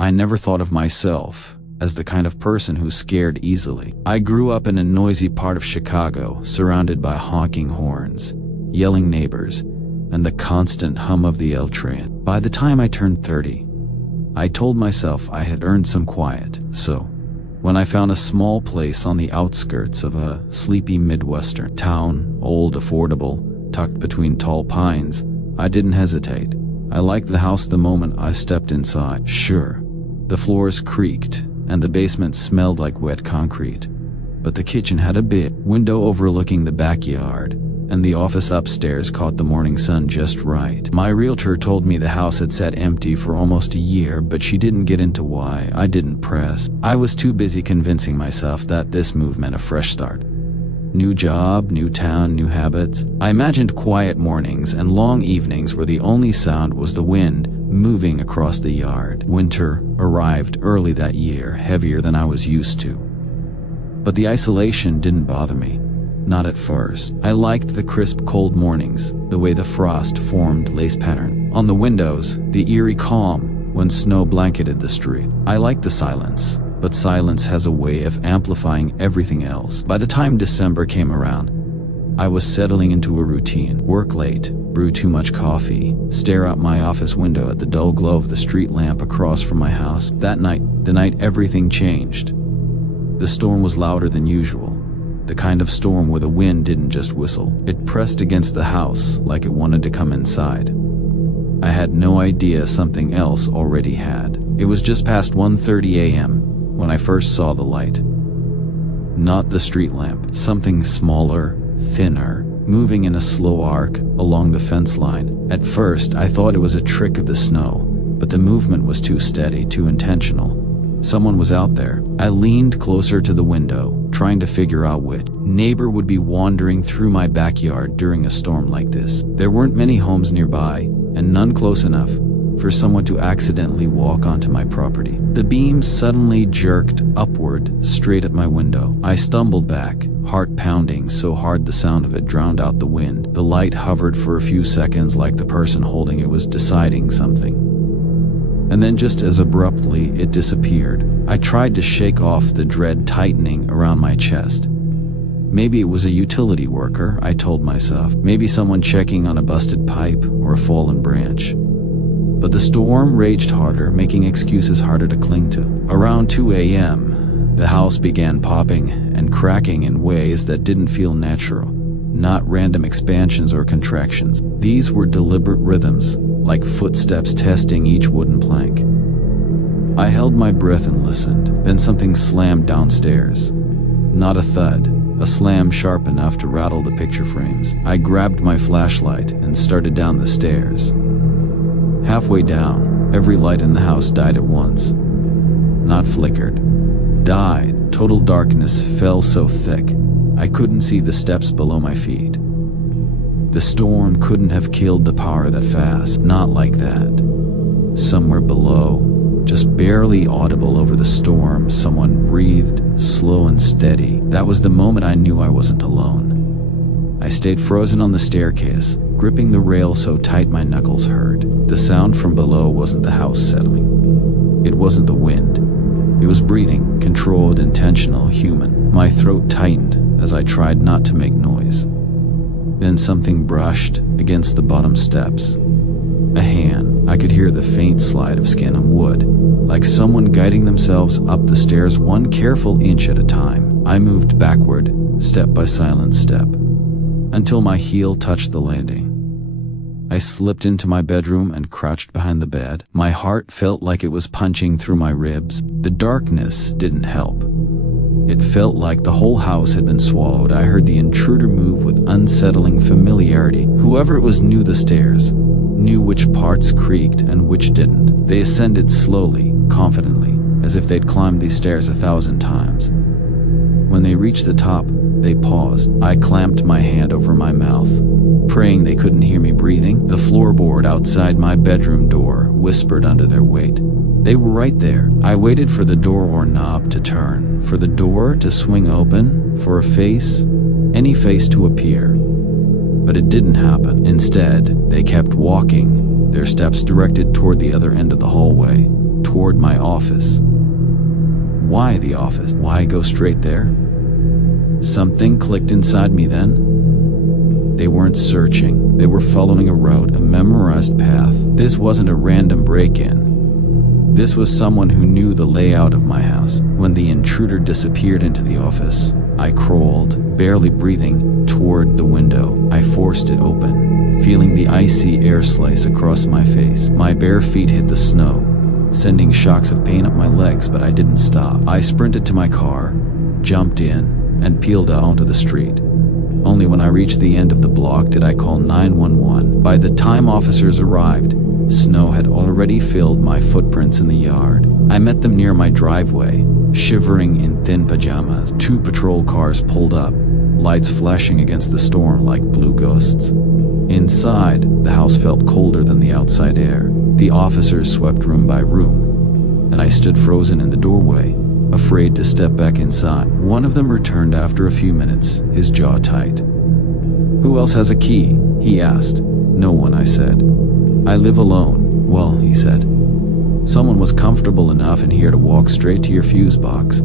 I never thought of myself as the kind of person who's scared easily. I grew up in a noisy part of Chicago, surrounded by honking horns, yelling neighbors, and the constant hum of the L train. By the time I turned 30, I told myself I had earned some quiet. So, when I found a small place on the outskirts of a sleepy Midwestern town, old, affordable, tucked between tall pines, I didn't hesitate. I liked the house the moment I stepped inside. Sure, the floors creaked, and the basement smelled like wet concrete. But the kitchen had a big window overlooking the backyard, and the office upstairs caught the morning sun just right. My realtor told me the house had sat empty for almost a year, but she didn't get into why. I didn't press. I was too busy convincing myself that this move meant a fresh start. New job, new town, new habits. I imagined quiet mornings and long evenings where the only sound was the wind moving across the yard. Winter arrived early that year, heavier than I was used to. But the isolation didn't bother me. Not at first. I liked the crisp cold mornings, the way the frost formed lace pattern on the windows, the eerie calm when snow blanketed the street. I liked the silence, but silence has a way of amplifying everything else. By the time December came around, I was settling into a routine. Work late, brew too much coffee, stare out my office window at the dull glow of the street lamp across from my house. That night, the night everything changed. The storm was louder than usual. The kind of storm where the wind didn't just whistle. It pressed against the house like it wanted to come inside. I had no idea something else already had. It was just past 1:30 a.m. when I first saw the light. Not the street lamp. Something smaller, thinner, moving in a slow arc along the fence line. At first, I thought it was a trick of the snow, but the movement was too steady, too intentional. Someone was out there. I leaned closer to the window, trying to figure out which neighbor would be wandering through my backyard during a storm like this. There weren't many homes nearby, and none close enough for someone to accidentally walk onto my property. The beam suddenly jerked upward, straight at my window. I stumbled back, heart pounding so hard the sound of it drowned out the wind. The light hovered for a few seconds like the person holding it was deciding something. And then just as abruptly, it disappeared. I tried to shake off the dread tightening around my chest. Maybe it was a utility worker, I told myself. Maybe someone checking on a busted pipe or a fallen branch. But the storm raged harder, making excuses harder to cling to. Around 2 a.m., the house began popping and cracking in ways that didn't feel natural. Not random expansions or contractions. These were deliberate rhythms, like footsteps testing each wooden plank. I held my breath and listened. Then something slammed downstairs. Not a thud, a slam sharp enough to rattle the picture frames. I grabbed my flashlight and started down the stairs. Halfway down, every light in the house died at once. Not flickered. Died. Total darkness fell so thick, I couldn't see the steps below my feet. The storm couldn't have killed the power that fast. Not like that. Somewhere below, just barely audible over the storm, someone breathed, slow and steady. That was the moment I knew I wasn't alone. I stayed frozen on the staircase, gripping the rail so tight my knuckles hurt. The sound from below wasn't the house settling. It wasn't the wind. It was breathing, controlled, intentional, human. My throat tightened as I tried not to make noise. Then something brushed against the bottom steps. A hand. I could hear the faint slide of skin on wood, like someone guiding themselves up the stairs one careful inch at a time. I moved backward, step by silent step, until my heel touched the landing. I slipped into my bedroom and crouched behind the bed. My heart felt like it was punching through my ribs. The darkness didn't help. It felt like the whole house had been swallowed. I heard the intruder move with unsettling familiarity. Whoever it was knew the stairs, knew which parts creaked and which didn't. They ascended slowly, confidently, as if they'd climbed these stairs 1,000 times. When they reached the top, they paused. I clamped my hand over my mouth, praying they couldn't hear me breathing. The floorboard outside my bedroom door whispered under their weight. They were right there. I waited for the door or knob to turn, for the door to swing open, for a face, any face to appear. But it didn't happen. Instead, they kept walking, their steps directed toward the other end of the hallway. toward my office. Why the office? Why go straight there? Something clicked inside me then. They weren't searching. They were following a route, a memorized path. This wasn't a random break-in. This was someone who knew the layout of my house. When the intruder disappeared into the office, I crawled, barely breathing, toward the window. I forced it open, feeling the icy air slice across my face. My bare feet hit the snow, sending shocks of pain up my legs, but I didn't stop. I sprinted to my car, jumped in, and peeled out onto the street. Only when I reached the end of the block did I call 911. By the time officers arrived, snow had already filled my footprints in the yard. I met them near my driveway, shivering in thin pajamas. 2 patrol cars pulled up, lights flashing against the storm like blue ghosts. Inside, the house felt colder than the outside air. The officers swept room by room, and I stood frozen in the doorway, afraid to step back inside. One of them returned after a few minutes, his jaw tight. "Who else has a key?" he asked. "No one," I said. "I live alone." "Well," he said, "someone was comfortable enough in here to walk straight to your fuse box."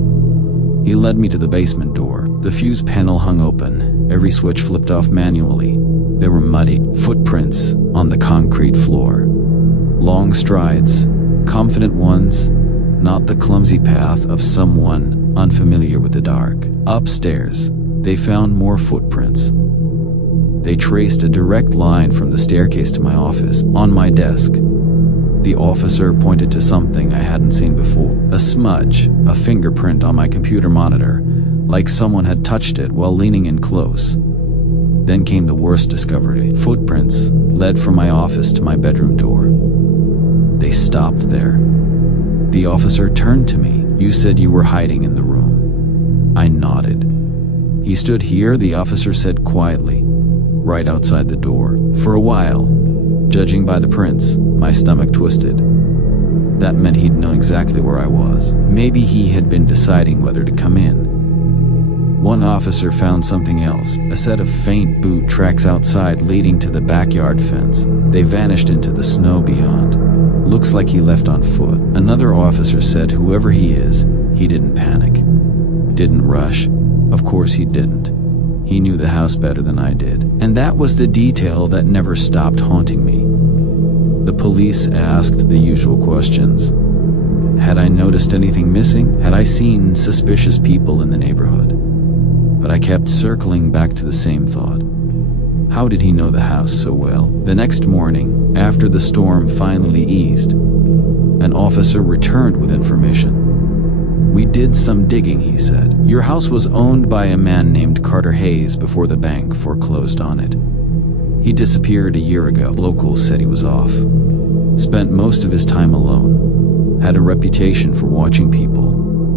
He led me to the basement door. The fuse panel hung open, every switch flipped off manually. There were muddy footprints on the concrete floor. Long strides, confident ones, not the clumsy path of someone unfamiliar with the dark. Upstairs, they found more footprints. They traced a direct line from the staircase to my office. On my desk, the officer pointed to something I hadn't seen before. A smudge, a fingerprint on my computer monitor, like someone had touched it while leaning in close. Then came the worst discovery. Footprints led from my office to my bedroom door. They stopped there. The officer turned to me. "You said you were hiding in the room." I nodded. "He stood here," the officer said quietly, "right outside the door. For a while. Judging by the prints, my stomach twisted. That meant he'd know exactly where I was. Maybe he had been deciding whether to come in." One officer found something else, a set of faint boot tracks outside leading to the backyard fence. They vanished into the snow beyond. "Looks like he left on foot." Another officer said whoever he is, he didn't panic. Didn't rush. Of course he didn't. He knew the house better than I did. And that was the detail that never stopped haunting me. The police asked the usual questions. Had I noticed anything missing? Had I seen suspicious people in the neighborhood? But I kept circling back to the same thought. How did he know the house so well? The next morning, after the storm finally eased, an officer returned with information. "We did some digging," he said. "Your house was owned by a man named Carter Hayes before the bank foreclosed on it. He disappeared a year ago. Locals said he was off. Spent most of his time alone. Had a reputation for watching people.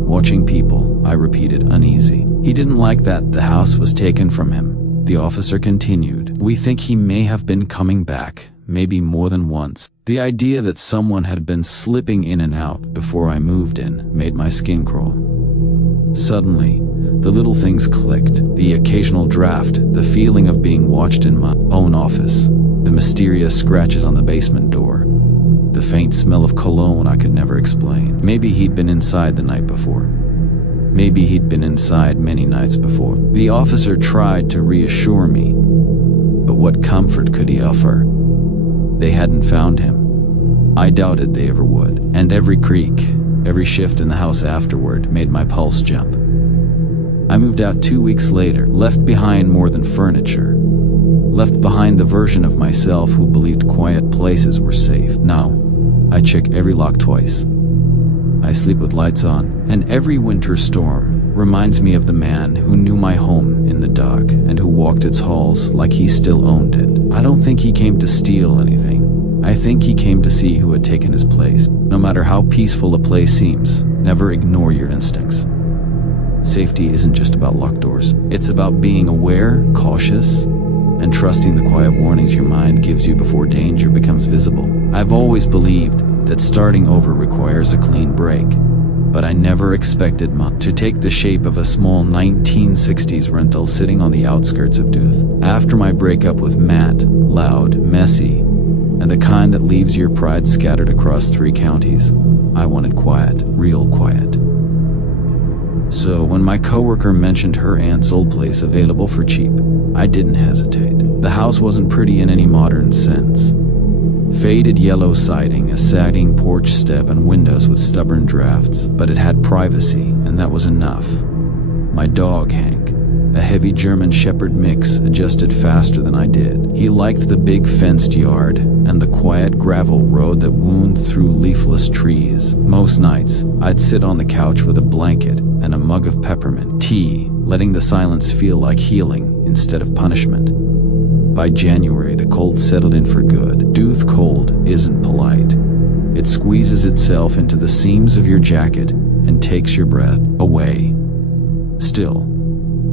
Watching people," I repeated, uneasy. "He didn't like that the house was taken from him." The officer continued. "We think he may have been coming back, maybe more than once." The idea that someone had been slipping in and out before I moved in made my skin crawl. Suddenly, the little things clicked. The occasional draft, the feeling of being watched in my own office, the mysterious scratches on the basement door, the faint smell of cologne I could never explain. Maybe he'd been inside the night before. Maybe he'd been inside many nights before. The officer tried to reassure me, but what comfort could he offer? They hadn't found him. I doubted they ever would. And every creak, every shift in the house afterward made my pulse jump. I moved out 2 weeks later, left behind more than furniture. Left behind the version of myself who believed quiet places were safe. Now, I check every lock twice. I sleep with lights on, and every winter storm reminds me of the man who knew my home in the dark and who walked its halls like he still owned it. I don't think he came to steal anything. I think he came to see who had taken his place. No matter how peaceful a place seems, never ignore your instincts. Safety isn't just about locked doors. It's about being aware, cautious, and trusting the quiet warnings your mind gives you before danger becomes visible. I've always believed that starting over requires a clean break, but I never expected to take the shape of a small 1960s rental sitting on the outskirts of Duluth. After my breakup with Matt, loud, messy, and the kind that leaves your pride scattered across 3 counties. I wanted quiet, real quiet. So when my coworker mentioned her aunt's old place available for cheap, I didn't hesitate. The house wasn't pretty in any modern sense. Faded yellow siding, a sagging porch step, and windows with stubborn drafts, but it had privacy, and that was enough. My dog, Hank, a heavy German Shepherd mix, adjusted faster than I did. He liked the big fenced yard and the quiet gravel road that wound through leafless trees. Most nights, I'd sit on the couch with a blanket and a mug of peppermint tea, letting the silence feel like healing instead of punishment. By January, the cold settled in for good. Dooth cold isn't polite. It squeezes itself into the seams of your jacket and takes your breath away. Still,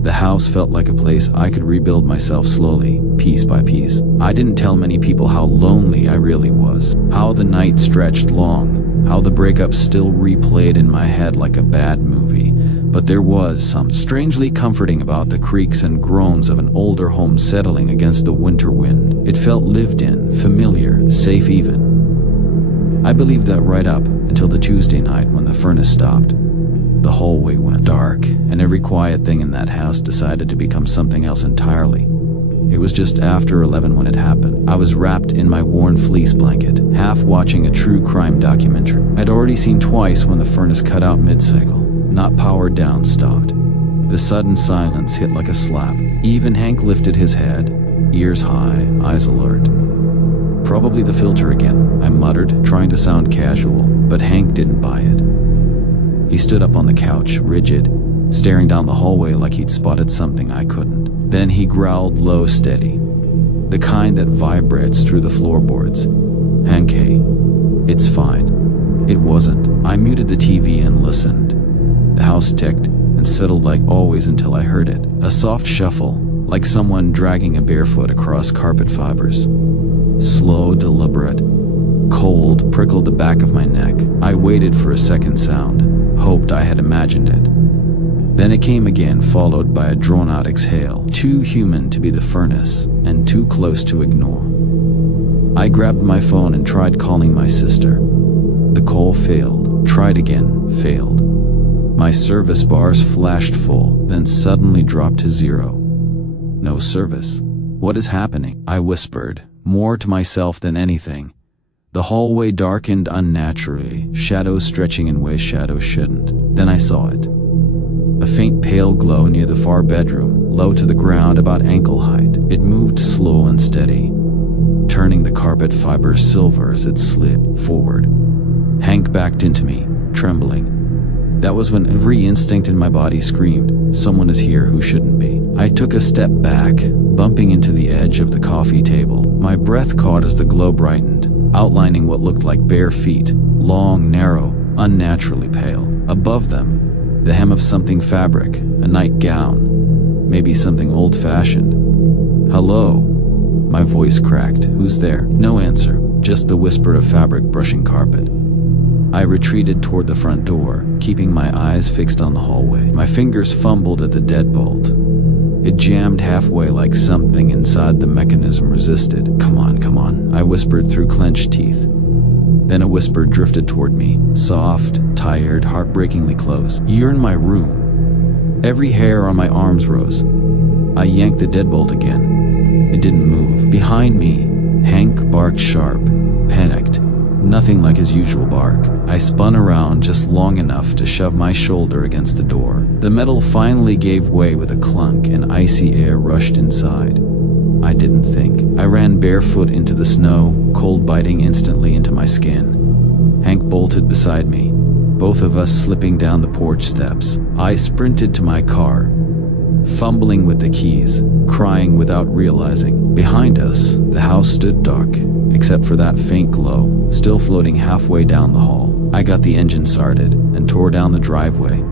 the house felt like a place I could rebuild myself slowly, piece by piece. I didn't tell many people how lonely I really was, how the night stretched long, how the breakup still replayed in my head like a bad movie. But there was something strangely comforting about the creaks and groans of an older home settling against the winter wind. It felt lived in, familiar, safe even. I believed that right up until the Tuesday night when the furnace stopped. The hallway went dark, and every quiet thing in that house decided to become something else entirely. It was just after 11 when it happened. I was wrapped in my worn fleece blanket, half watching a true crime documentary I'd already seen twice when the furnace cut out mid-cycle, not powered down, stopped. The sudden silence hit like a slap. Even Hank lifted his head, ears high, eyes alert. "Probably the filter again," I muttered, trying to sound casual, but Hank didn't buy it. He stood up on the couch, rigid, staring down the hallway like he'd spotted something I couldn't. Then he growled low, steady, the kind that vibrates through the floorboards. "Hank, hey, it's fine." It wasn't. I muted the TV and listened. The house ticked and settled like always until I heard it. A soft shuffle, like someone dragging a barefoot across carpet fibers. Slow, deliberate. Cold prickled the back of my neck. I waited for a second sound, hoped I had imagined it. Then it came again, followed by a drawn-out exhale, too human to be the furnace, and too close to ignore. I grabbed my phone and tried calling my sister. The call failed. Tried again, failed. My service bars flashed full, then suddenly dropped to 0. No service. "What is happening?" I whispered, more to myself than anything. The hallway darkened unnaturally, shadows stretching in ways shadows shouldn't. Then I saw it. A faint pale glow near the far bedroom, low to the ground about ankle height. It moved slow and steady, turning the carpet fibers silver as it slid forward. Hank backed into me, trembling. That was when every instinct in my body screamed, someone is here who shouldn't be. I took a step back, bumping into the edge of the coffee table. My breath caught as the glow brightened, outlining what looked like bare feet, long, narrow, unnaturally pale. Above them, the hem of something fabric, a nightgown, maybe something old-fashioned. "Hello?" My voice cracked. "Who's there?" No answer, just the whisper of fabric brushing carpet. I retreated toward the front door, keeping my eyes fixed on the hallway. My fingers fumbled at the deadbolt. It jammed halfway like something inside the mechanism resisted. Come on, I whispered through clenched teeth. Then a whisper drifted toward me, soft, tired, heartbreakingly close. "You're in my room." Every hair on my arms rose. I yanked the deadbolt again. It didn't move. Behind me, Hank barked sharp, panicked. Nothing like his usual bark. I spun around just long enough to shove my shoulder against the door. The metal finally gave way with a clunk and icy air rushed inside. I didn't think. I ran barefoot into the snow, cold biting instantly into my skin. Hank bolted beside me, both of us slipping down the porch steps. I sprinted to my car, fumbling with the keys, crying without realizing. Behind us, the house stood dark, except for that faint glow, still floating halfway down the hall. I got the engine started and tore down the driveway,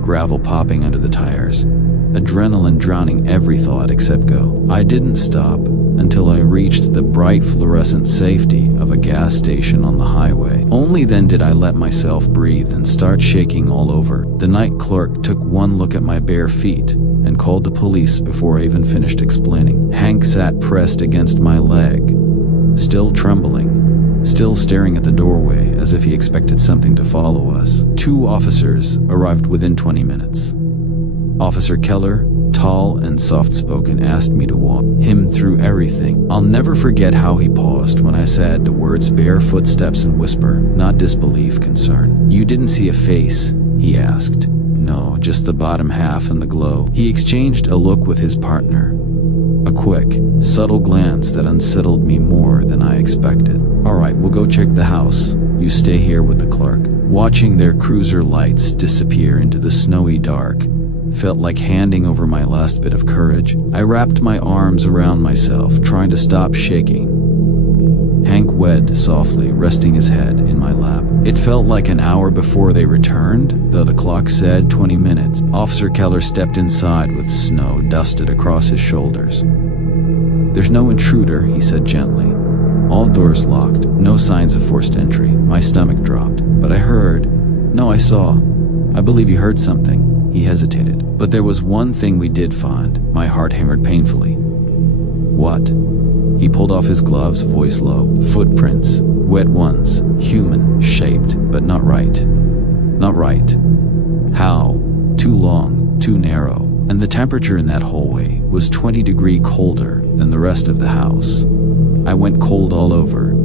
gravel popping under the tires, adrenaline drowning every thought except go. I didn't stop until I reached the bright fluorescent safety of a gas station on the highway. Only then did I let myself breathe and start shaking all over. The night clerk took one look at my bare feet and called the police before I even finished explaining. Hank sat pressed against my leg, still trembling, still staring at the doorway as if he expected something to follow us. 2 officers arrived within 20 minutes. Officer Keller, tall and soft-spoken, asked me to walk him through everything. I'll never forget how he paused when I said the words bare footsteps and whisper, not disbelief, concern. "You didn't see a face?" he asked. "No, just the bottom half and the glow." He exchanged a look with his partner. A quick, subtle glance that unsettled me more than I expected. "All right, we'll go check the house. You stay here with the clerk." Watching their cruiser lights disappear into the snowy dark felt like handing over my last bit of courage. I wrapped my arms around myself, trying to stop shaking. Hank wed softly, resting his head in my lap. It felt like an hour before they returned, though the clock said 20 minutes. Officer Keller stepped inside with snow dusted across his shoulders. "There's no intruder," he said gently. "All doors locked, no signs of forced entry." My stomach dropped. "But I heard." "No, I saw." "I believe you heard something." He hesitated. "But there was one thing we did find." My heart hammered painfully. "What?" He pulled off his gloves, voice low. "Footprints. Wet ones. Human-shaped, but not right." "Not right? How?" "Too long, too narrow. And the temperature in that hallway was 20 degrees colder than the rest of the house. I went cold all over.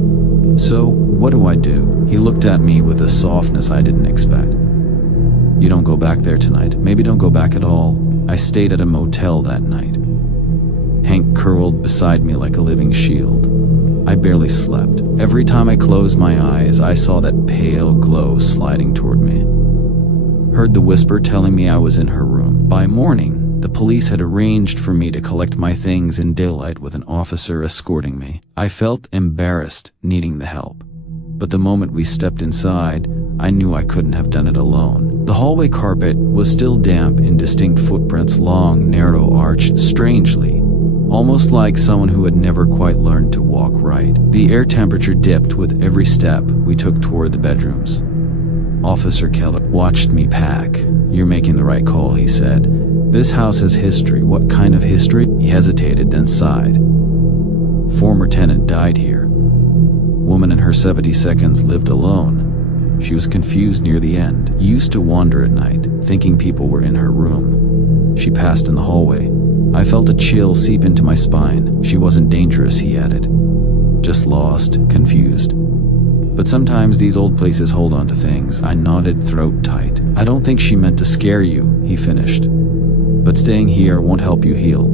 So, what do I do?" He looked at me with a softness I didn't expect. "You don't go back there tonight. Maybe don't go back at all." I stayed at a motel that night. Hank curled beside me like a living shield. I barely slept. Every time I closed my eyes, I saw that pale glow sliding toward me. Heard the whisper telling me I was in her room. By morning, the police had arranged for me to collect my things in daylight with an officer escorting me. I felt embarrassed, needing the help. But the moment we stepped inside, I knew I couldn't have done it alone. The hallway carpet was still damp, indistinct footprints, long, narrow, arched, strangely, almost like someone who had never quite learned to walk right. The air temperature dipped with every step we took toward the bedrooms. Officer Keller watched me pack. "You're making the right call," he said. "This house has history." "What kind of history?" He hesitated, then sighed. "Former tenant died here. Woman in her 72nd lived alone. She was confused near the end. Used to wander at night, thinking people were in her room. She passed in the hallway. I felt a chill seep into my spine. She wasn't dangerous," he added. "Just lost, confused. But sometimes these old places hold on to things." I nodded, throat tight. "I don't think she meant to scare you," he finished. "But staying here won't help you heal."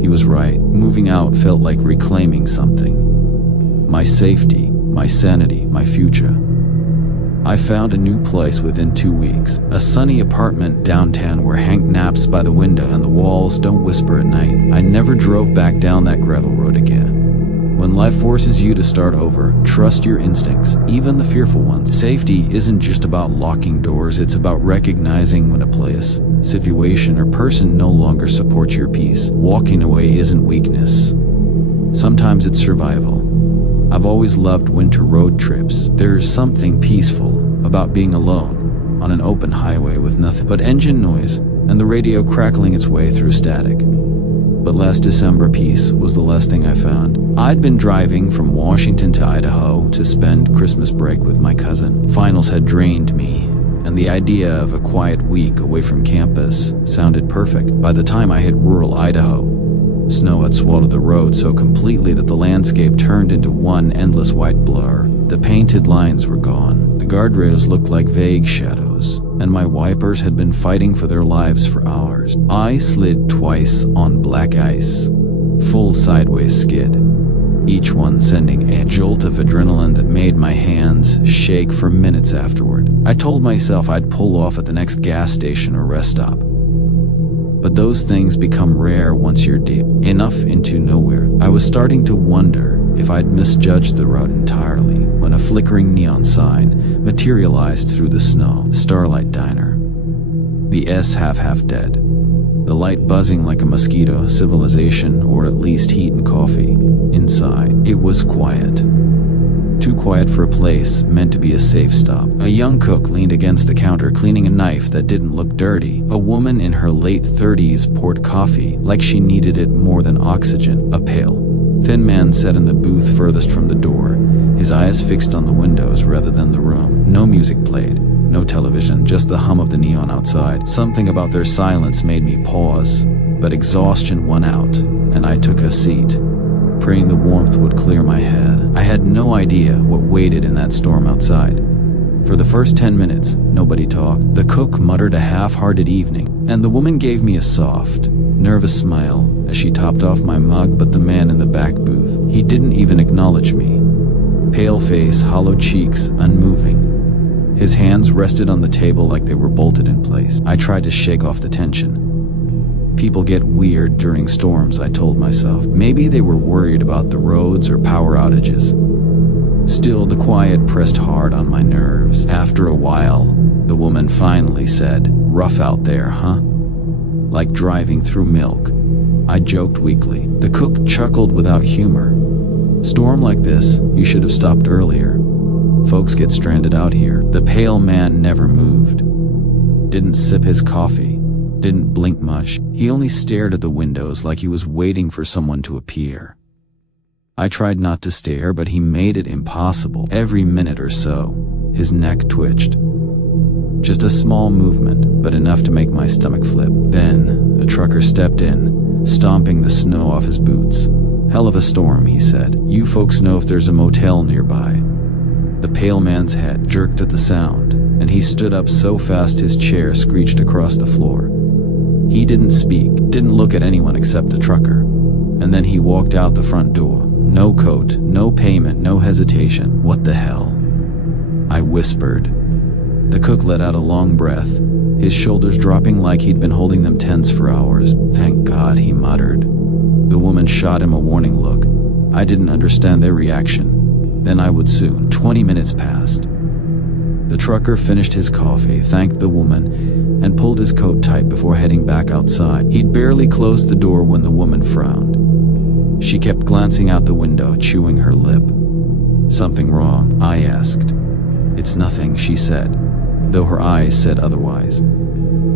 He was right. Moving out felt like reclaiming something. My safety, my sanity, my future. I found a new place within 2 weeks, a sunny apartment downtown where Hank naps by the window and the walls don't whisper at night. I never drove back down that gravel road again. When life forces you to start over, trust your instincts, even the fearful ones. Safety isn't just about locking doors, it's about recognizing when a place, situation, or person no longer supports your peace. Walking away isn't weakness. Sometimes it's survival. I've always loved winter road trips. There's something peaceful about being alone on an open highway with nothing but engine noise and the radio crackling its way through static. But last December, peace was the last thing I found. I'd been driving from Washington to Idaho to spend Christmas break with my cousin. Finals had drained me, and the idea of a quiet week away from campus sounded perfect. By the time I hit rural Idaho, snow had swallowed the road so completely that the landscape turned into one endless white blur. The painted lines were gone. The guardrails looked like vague shadows, and my wipers had been fighting for their lives for hours. I slid twice on black ice, full sideways skid, each one sending a jolt of adrenaline that made my hands shake for minutes afterward. I told myself I'd pull off at the next gas station or rest stop. But those things become rare once you're deep enough into nowhere. I was starting to wonder if I'd misjudged the route entirely when a flickering neon sign materialized through the snow. Starlight Diner. The S half dead. The light buzzing like a mosquito. Civilization, or at least heat and coffee. Inside, it was quiet. Too quiet for a place meant to be a safe stop. A young cook leaned against the counter cleaning a knife that didn't look dirty. A woman in her late 30s poured coffee like she needed it more than oxygen. A pale, Thin man sat in the booth furthest from the door, his eyes fixed on the windows rather than the room. No music played, no television, just the hum of the neon outside. Something about their silence made me pause, but exhaustion won out, and I took a seat, praying the warmth would clear my head. I had no idea what waited in that storm outside. For the first 10 minutes, nobody talked. The cook muttered a half-hearted evening, and the woman gave me a soft, nervous smile as she topped off my mug. But the man in the back booth, he didn't even acknowledge me. Pale face, hollow cheeks, unmoving. His hands rested on the table like they were bolted in place. I tried to shake off the tension. People get weird during storms, I told myself. Maybe they were worried about the roads or power outages. Still, the quiet pressed hard on my nerves. After a while, the woman finally said, "Rough out there, huh? Like driving through milk." I joked weakly. The cook chuckled without humor. "Storm like this, you should have stopped earlier. Folks get stranded out here." The pale man never moved. Didn't sip his coffee. Didn't blink much. He only stared at the windows like he was waiting for someone to appear. I tried not to stare, but he made it impossible. Every minute or so, his neck twitched. Just a small movement, but enough to make my stomach flip. Then, a trucker stepped in, stomping the snow off his boots. "Hell of a storm," he said. "You folks know if there's a motel nearby?" The pale man's head jerked at the sound, and he stood up so fast his chair screeched across the floor. He didn't speak, didn't look at anyone except the trucker. And then he walked out the front door. No coat, no payment, no hesitation. "What the hell?" I whispered. The cook let out a long breath, his shoulders dropping like he'd been holding them tense for hours. "Thank God," he muttered. The woman shot him a warning look. I didn't understand their reaction. Then I would soon. 20 minutes passed. The trucker finished his coffee, thanked the woman, and pulled his coat tight before heading back outside. He'd barely closed the door when the woman frowned. She kept glancing out the window, chewing her lip. "Something wrong?" I asked. "It's nothing," she said, though her eyes said otherwise.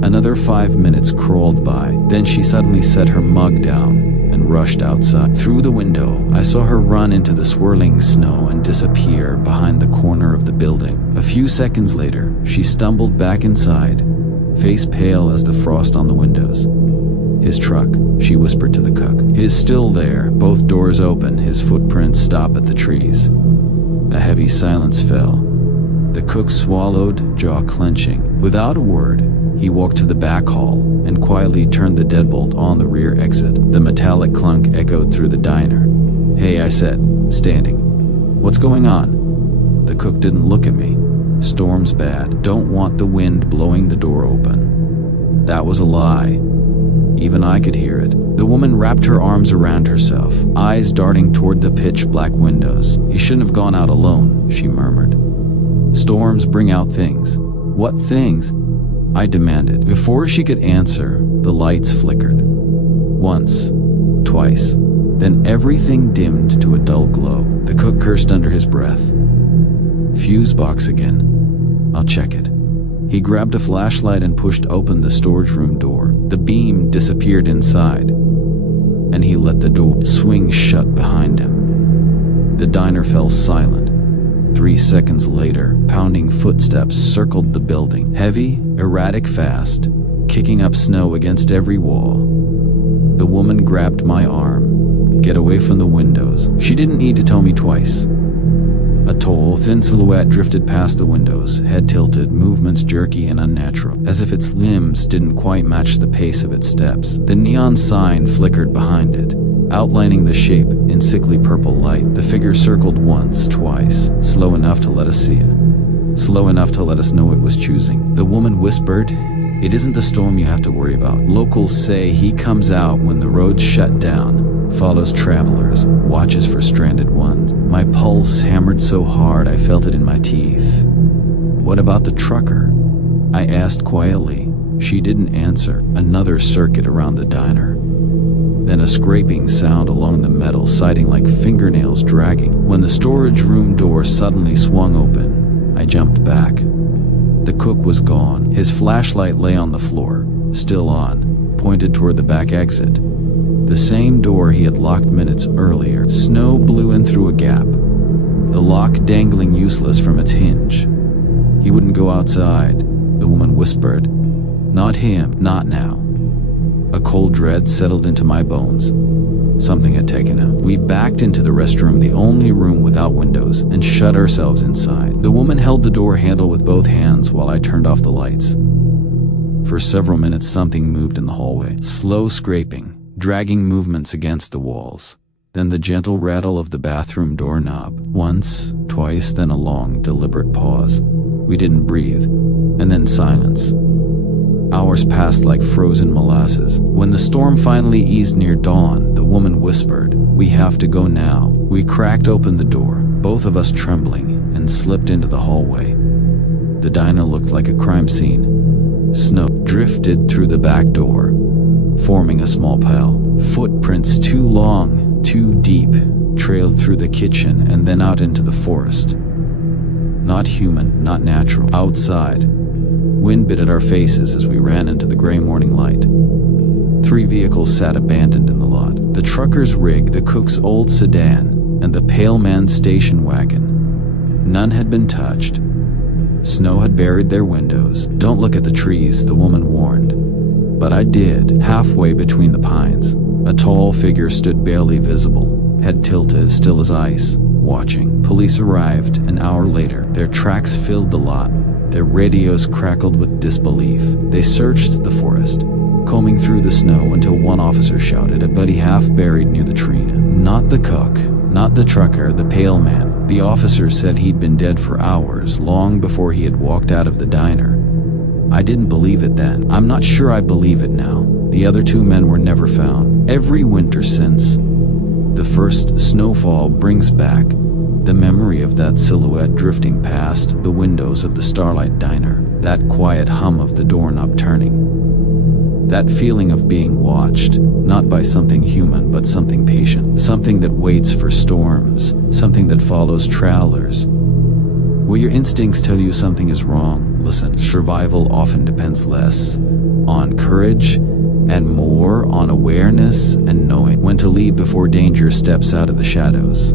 Another 5 minutes crawled by, then she suddenly set her mug down and rushed outside. Through the window, I saw her run into the swirling snow and disappear behind the corner of the building. A few seconds later, she stumbled back inside, face pale as the frost on the windows. "His truck," she whispered to the cook. "Is still there, both doors open, his footprints stop at the trees." A heavy silence fell. The cook swallowed, jaw clenching. Without a word, he walked to the back hall and quietly turned the deadbolt on the rear exit. The metallic clunk echoed through the diner. "Hey," I said, standing. "What's going on?" The cook didn't look at me. "Storm's bad. Don't want the wind blowing the door open." That was a lie. Even I could hear it. The woman wrapped her arms around herself, eyes darting toward the pitch-black windows. "He shouldn't have gone out alone," she murmured. "Storms bring out things." "What things?" I demanded. Before she could answer, the lights flickered. Once, twice, then everything dimmed to a dull glow. The cook cursed under his breath. "Fuse box again. I'll check it." He grabbed a flashlight and pushed open the storage room door. The beam disappeared inside, and he let the door swing shut behind him. The diner fell silent. 3 seconds later, pounding footsteps circled the building, heavy, erratic, fast, kicking up snow against every wall. The woman grabbed my arm. "Get away from the windows." She didn't need to tell me twice. A tall, thin silhouette drifted past the windows, head tilted, movements jerky and unnatural, as if its limbs didn't quite match the pace of its steps. The neon sign flickered behind it, outlining the shape in sickly purple light. The figure circled once, twice, slow enough to let us see it, slow enough to let us know it was choosing. The woman whispered, "It isn't the storm you have to worry about. Locals say he comes out when the roads shut down, follows travelers, watches for stranded ones." My pulse hammered so hard I felt it in my teeth. "What about the trucker?" I asked quietly. She didn't answer. Another circuit around the diner. Then a scraping sound along the metal siding like fingernails dragging. When the storage room door suddenly swung open, I jumped back. The cook was gone. His flashlight lay on the floor, still on, pointed toward the back exit. The same door he had locked minutes earlier. Snow blew in through a gap, the lock dangling useless from its hinge. He wouldn't go outside, the woman whispered. Not him, not now. A cold dread settled into my bones. Something had taken him. We backed into the restroom, the only room without windows, and shut ourselves inside. The woman held the door handle with both hands while I turned off the lights. For several minutes something moved in the hallway. Slow scraping, dragging movements against the walls. Then the gentle rattle of the bathroom doorknob. Once, twice, then a long, deliberate pause. We didn't breathe. And then silence. Hours passed like frozen molasses. When the storm finally eased near dawn, the woman whispered, "We have to go now." We cracked open the door, both of us trembling, and slipped into the hallway. The diner looked like a crime scene. Snow drifted through the back door, forming a small pile. Footprints too long, too deep, trailed through the kitchen and then out into the forest. Not human, not natural. Outside, wind bit at our faces as we ran into the gray morning light. 3 vehicles sat abandoned in the lot. The trucker's rig, the cook's old sedan, and the pale man's station wagon. None had been touched. Snow had buried their windows. "Don't look at the trees," the woman warned. But I did. Halfway between the pines, a tall figure stood barely visible, head tilted, still as ice, watching. Police arrived an hour later. Their tracks filled the lot. Their radios crackled with disbelief. They searched the forest, combing through the snow until one officer shouted, "A buddy half buried near the tree." Not the cook, not the trucker, the pale man. The officer said he'd been dead for hours, long before he had walked out of the diner. I didn't believe it then. I'm not sure I believe it now. The other 2 men were never found. Every winter since, the first snowfall brings back the memory of that silhouette drifting past the windows of the Starlight Diner, that quiet hum of the doorknob turning, that feeling of being watched, not by something human but something patient, something that waits for storms, something that follows travelers. Will your instincts tell you something is wrong? Listen, survival often depends less on courage and more on awareness and knowing when to leave before danger steps out of the shadows.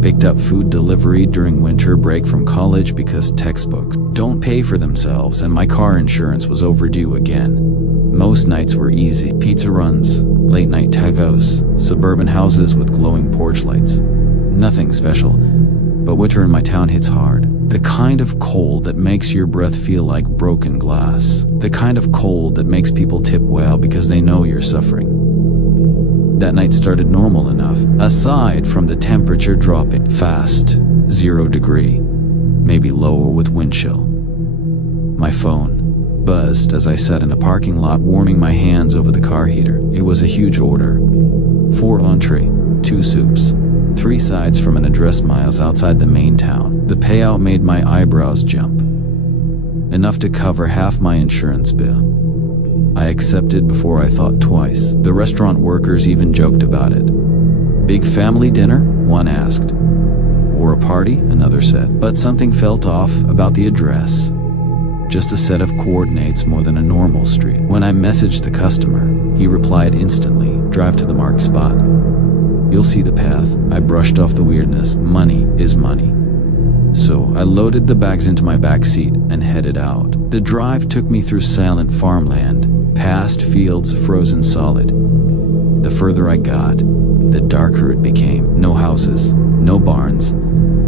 Picked up food delivery during winter break from college because textbooks don't pay for themselves and my car insurance was overdue again. Most nights were easy. Pizza runs, late night tacos, suburban houses with glowing porch lights. Nothing special, but winter in my town hits hard. The kind of cold that makes your breath feel like broken glass. The kind of cold that makes people tip well because they know you're suffering. That night started normal enough, aside from the temperature dropping fast, 0 degree, maybe lower with wind chill. My phone buzzed as I sat in a parking lot warming my hands over the car heater. It was a huge order. 4 entree, 2 soups, 3 sides from an address miles outside the main town. The payout made my eyebrows jump. Enough to cover half my insurance bill. I accepted before I thought twice. The restaurant workers even joked about it. "Big family dinner?" one asked. "Or a party?" another said. But something felt off about the address. Just a set of coordinates more than a normal street. When I messaged the customer, he replied instantly, "Drive to the marked spot. You'll see the path." I brushed off the weirdness. Money is money. So I loaded the bags into my back seat and headed out. The drive took me through silent farmland, past fields frozen solid. The further I got, the darker it became. No houses, no barns,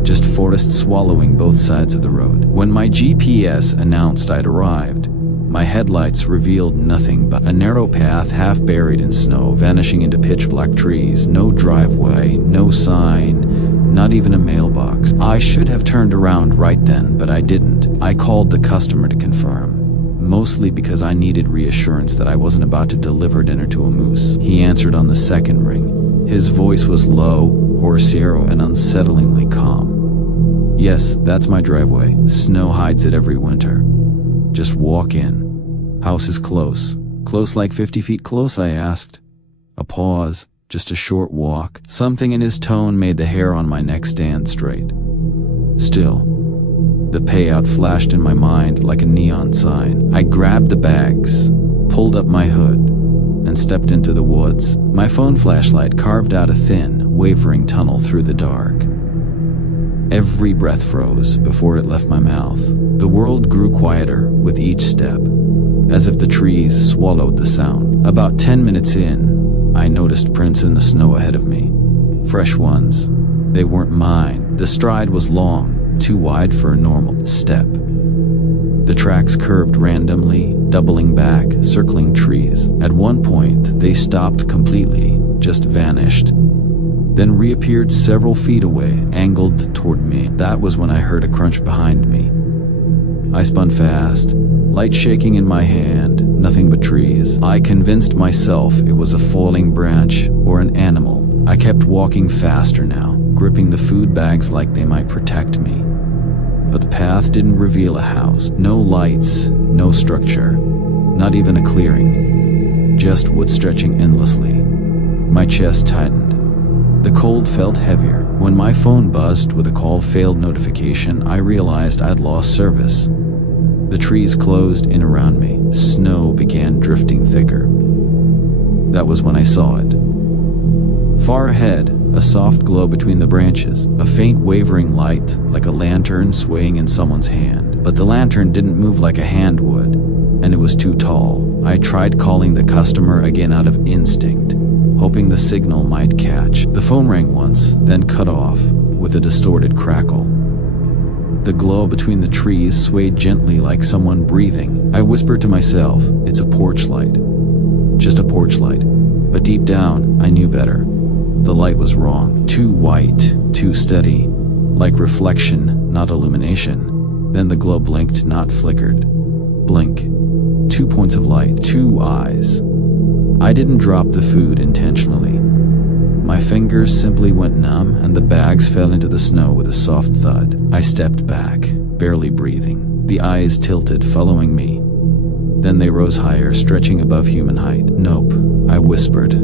just forest swallowing both sides of the road. When my GPS announced I'd arrived, my headlights revealed nothing but a narrow path half buried in snow, vanishing into pitch-black trees. No driveway, no sign, not even a mailbox. I should have turned around right then, but I didn't. I called the customer to confirm, mostly because I needed reassurance that I wasn't about to deliver dinner to a moose. He answered on the second ring. His voice was low, hoarse-aero, and unsettlingly calm. "Yes, that's my driveway. Snow hides it every winter. Just walk in. House is close." "Close like 50 feet close?" I asked. A pause, just a short walk. Something in his tone made the hair on my neck stand straight. Still, the payout flashed in my mind like a neon sign. I grabbed the bags, pulled up my hood, and stepped into the woods. My phone flashlight carved out a thin, wavering tunnel through the dark. Every breath froze before it left my mouth. The world grew quieter with each step, as if the trees swallowed the sound. About 10 minutes in, I noticed prints in the snow ahead of me. Fresh ones. They weren't mine. The stride was long, too wide for a normal step. The tracks curved randomly, doubling back, circling trees. At one point, they stopped completely, just vanished, then reappeared several feet away, angled toward me. That was when I heard a crunch behind me. I spun fast, light shaking in my hand, nothing but trees. I convinced myself it was a falling branch or an animal. I kept walking faster now, gripping the food bags like they might protect me. But the path didn't reveal a house. No lights, no structure, not even a clearing. Just wood stretching endlessly. My chest tightened. The cold felt heavier. When my phone buzzed with a call failed notification, I realized I'd lost service. The trees closed in around me. Snow began drifting thicker. That was when I saw it. Far ahead, a soft glow between the branches, a faint wavering light, like a lantern swaying in someone's hand. But the lantern didn't move like a hand would, and it was too tall. I tried calling the customer again out of instinct, hoping the signal might catch. The phone rang once, then cut off, with a distorted crackle. The glow between the trees swayed gently like someone breathing. I whispered to myself, it's a porch light. Just a porch light. But deep down, I knew better. The light was wrong. Too white, too steady, like reflection, not illumination. Then the glow blinked, not flickered. Blink. 2 points of light, 2 eyes. I didn't drop the food intentionally. My fingers simply went numb and the bags fell into the snow with a soft thud. I stepped back, barely breathing, the eyes tilted, following me. Then they rose higher, stretching above human height. Nope, I whispered.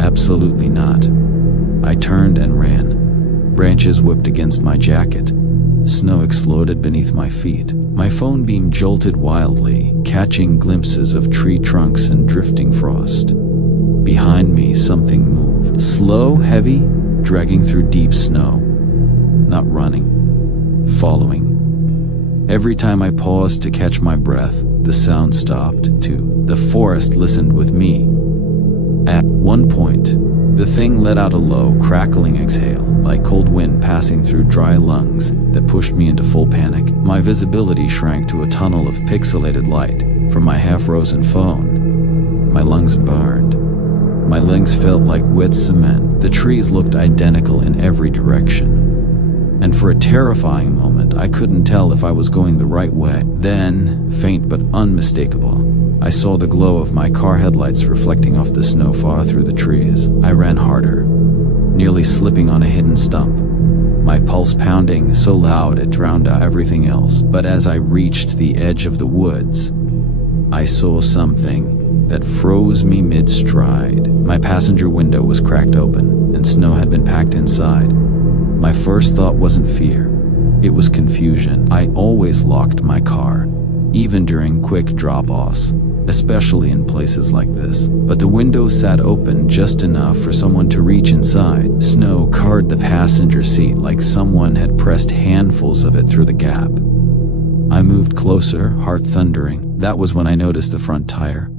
Absolutely not. I turned and ran. Branches whipped against my jacket. Snow exploded beneath my feet. My phone beam jolted wildly, catching glimpses of tree trunks and drifting frost. Behind me, something moved. Slow, heavy, dragging through deep snow. Not running. Following. Every time I paused to catch my breath, the sound stopped, too. The forest listened with me. At one point, the thing let out a low, crackling exhale, like cold wind passing through dry lungs, that pushed me into full panic. My visibility shrank to a tunnel of pixelated light from my half-frozen phone. My lungs burned. My legs felt like wet cement. The trees looked identical in every direction. And for a terrifying moment, I couldn't tell if I was going the right way. Then, faint but unmistakable, I saw the glow of my car headlights reflecting off the snow far through the trees. I ran harder, nearly slipping on a hidden stump, my pulse pounding so loud it drowned out everything else. But as I reached the edge of the woods, I saw something that froze me mid-stride. My passenger window was cracked open, and snow had been packed inside. My first thought wasn't fear. It was confusion. I always locked my car, even during quick drop-offs, especially in places like this. But the window sat open just enough for someone to reach inside. Snow covered the passenger seat like someone had pressed handfuls of it through the gap. I moved closer, heart thundering. That was when I noticed the front tire.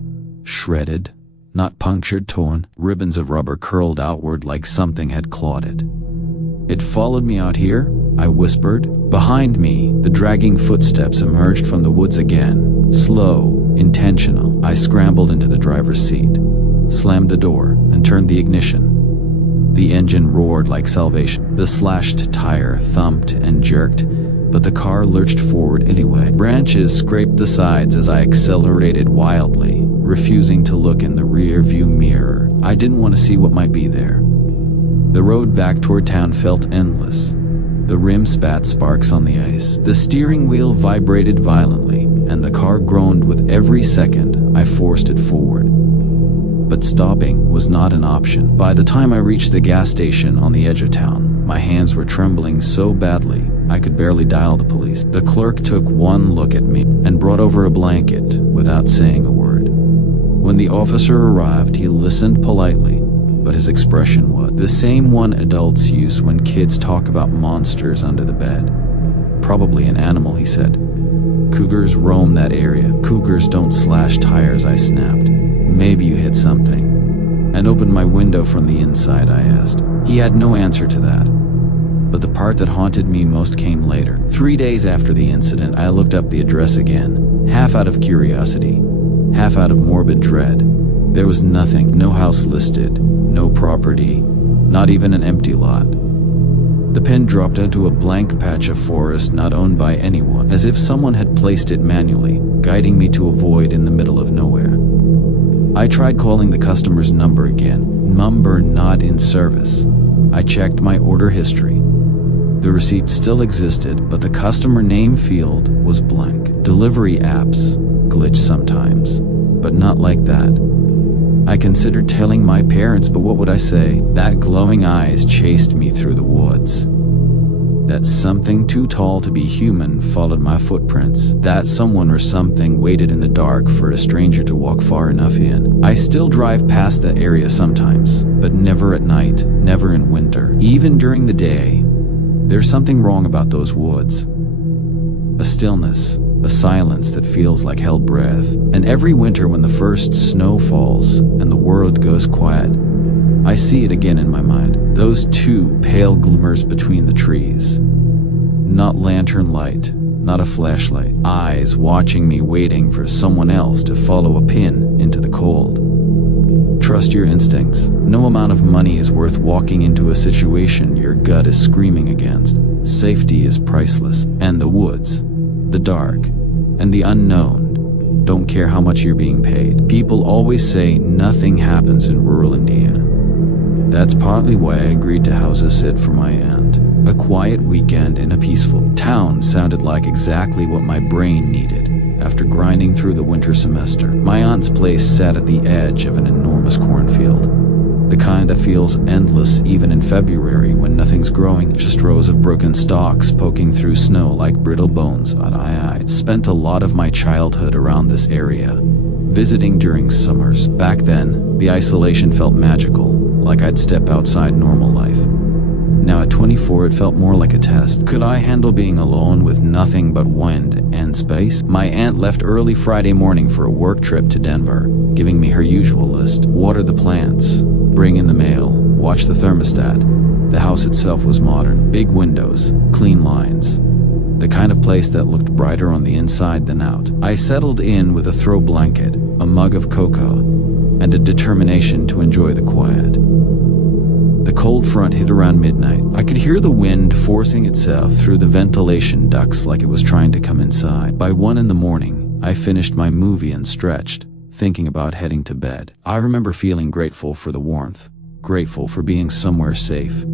Shredded, not punctured, torn. Ribbons of rubber curled outward like something had clawed it. It followed me out here, I whispered. Behind me, the dragging footsteps emerged from the woods again. Slow, intentional. I scrambled into the driver's seat, slammed the door, and turned the ignition. The engine roared like salvation. The slashed tire thumped and jerked, but the car lurched forward anyway. Branches scraped the sides as I accelerated wildly, refusing to look in the rear-view mirror. I didn't want to see what might be there. The road back toward town felt endless. The rim spat sparks on the ice. The steering wheel vibrated violently, and the car groaned with every second I forced it forward. But stopping was not an option. By the time I reached the gas station on the edge of town, my hands were trembling so badly I could barely dial the police. The clerk took one look at me and brought over a blanket without saying a word. When the officer arrived, he listened politely, but his expression was the same one adults use when kids talk about monsters under the bed. Probably an animal, he said. Cougars roam that area. Cougars don't slash tires, I snapped. Maybe you hit something. And opened my window from the inside, I asked. He had no answer to that. But the part that haunted me most came later. 3 days after the incident, I looked up the address again, half out of curiosity, half out of morbid dread. There was nothing, no house listed, no property, not even an empty lot. The pin dropped into a blank patch of forest not owned by anyone, as if someone had placed it manually, guiding me to a void in the middle of nowhere. I tried calling the customer's number again. Number not in service. I checked my order history. The receipt still existed, but the customer name field was blank. Delivery apps glitch sometimes, but not like that. I considered telling my parents, but what would I say? That glowing eyes chased me through the woods. That something too tall to be human followed my footprints. That someone or something waited in the dark for a stranger to walk far enough in. I still drive past that area sometimes, but never at night, never in winter. Even during the day, there's something wrong about those woods. A stillness, a silence that feels like held breath. And every winter when the first snow falls and the world goes quiet, I see it again in my mind. Those two pale glimmers between the trees. Not lantern light, not a flashlight. Eyes watching me, waiting for someone else to follow a pin into the cold. Trust your instincts. No amount of money is worth walking into a situation your gut is screaming against. Safety is priceless. And the woods, the dark, and the unknown don't care how much you're being paid. People always say nothing happens in rural India. That's partly why I agreed to house a sit for my aunt. A quiet weekend in a peaceful town sounded like exactly what my brain needed after grinding through the winter semester. My aunt's place sat at the edge of an enormous cornfield. The kind that feels endless even in February when nothing's growing, just rows of broken stalks poking through snow like brittle bones. I spent a lot of my childhood around this area, visiting during summers. Back then, the isolation felt magical, like I'd step outside normal life. Now at 24, it felt more like a test. Could I handle being alone with nothing but wind and space? My aunt left early Friday morning for a work trip to Denver, giving me her usual list. Water the plants, bring in the mail, watch the thermostat. The house itself was modern, big windows, clean lines. The kind of place that looked brighter on the inside than out. I settled in with a throw blanket, a mug of cocoa, and a determination to enjoy the quiet. The cold front hit around midnight. I could hear the wind forcing itself through the ventilation ducts like it was trying to come inside. By 1 a.m, I finished my movie and stretched, thinking about heading to bed. I remember feeling grateful for the warmth, grateful for being somewhere safe.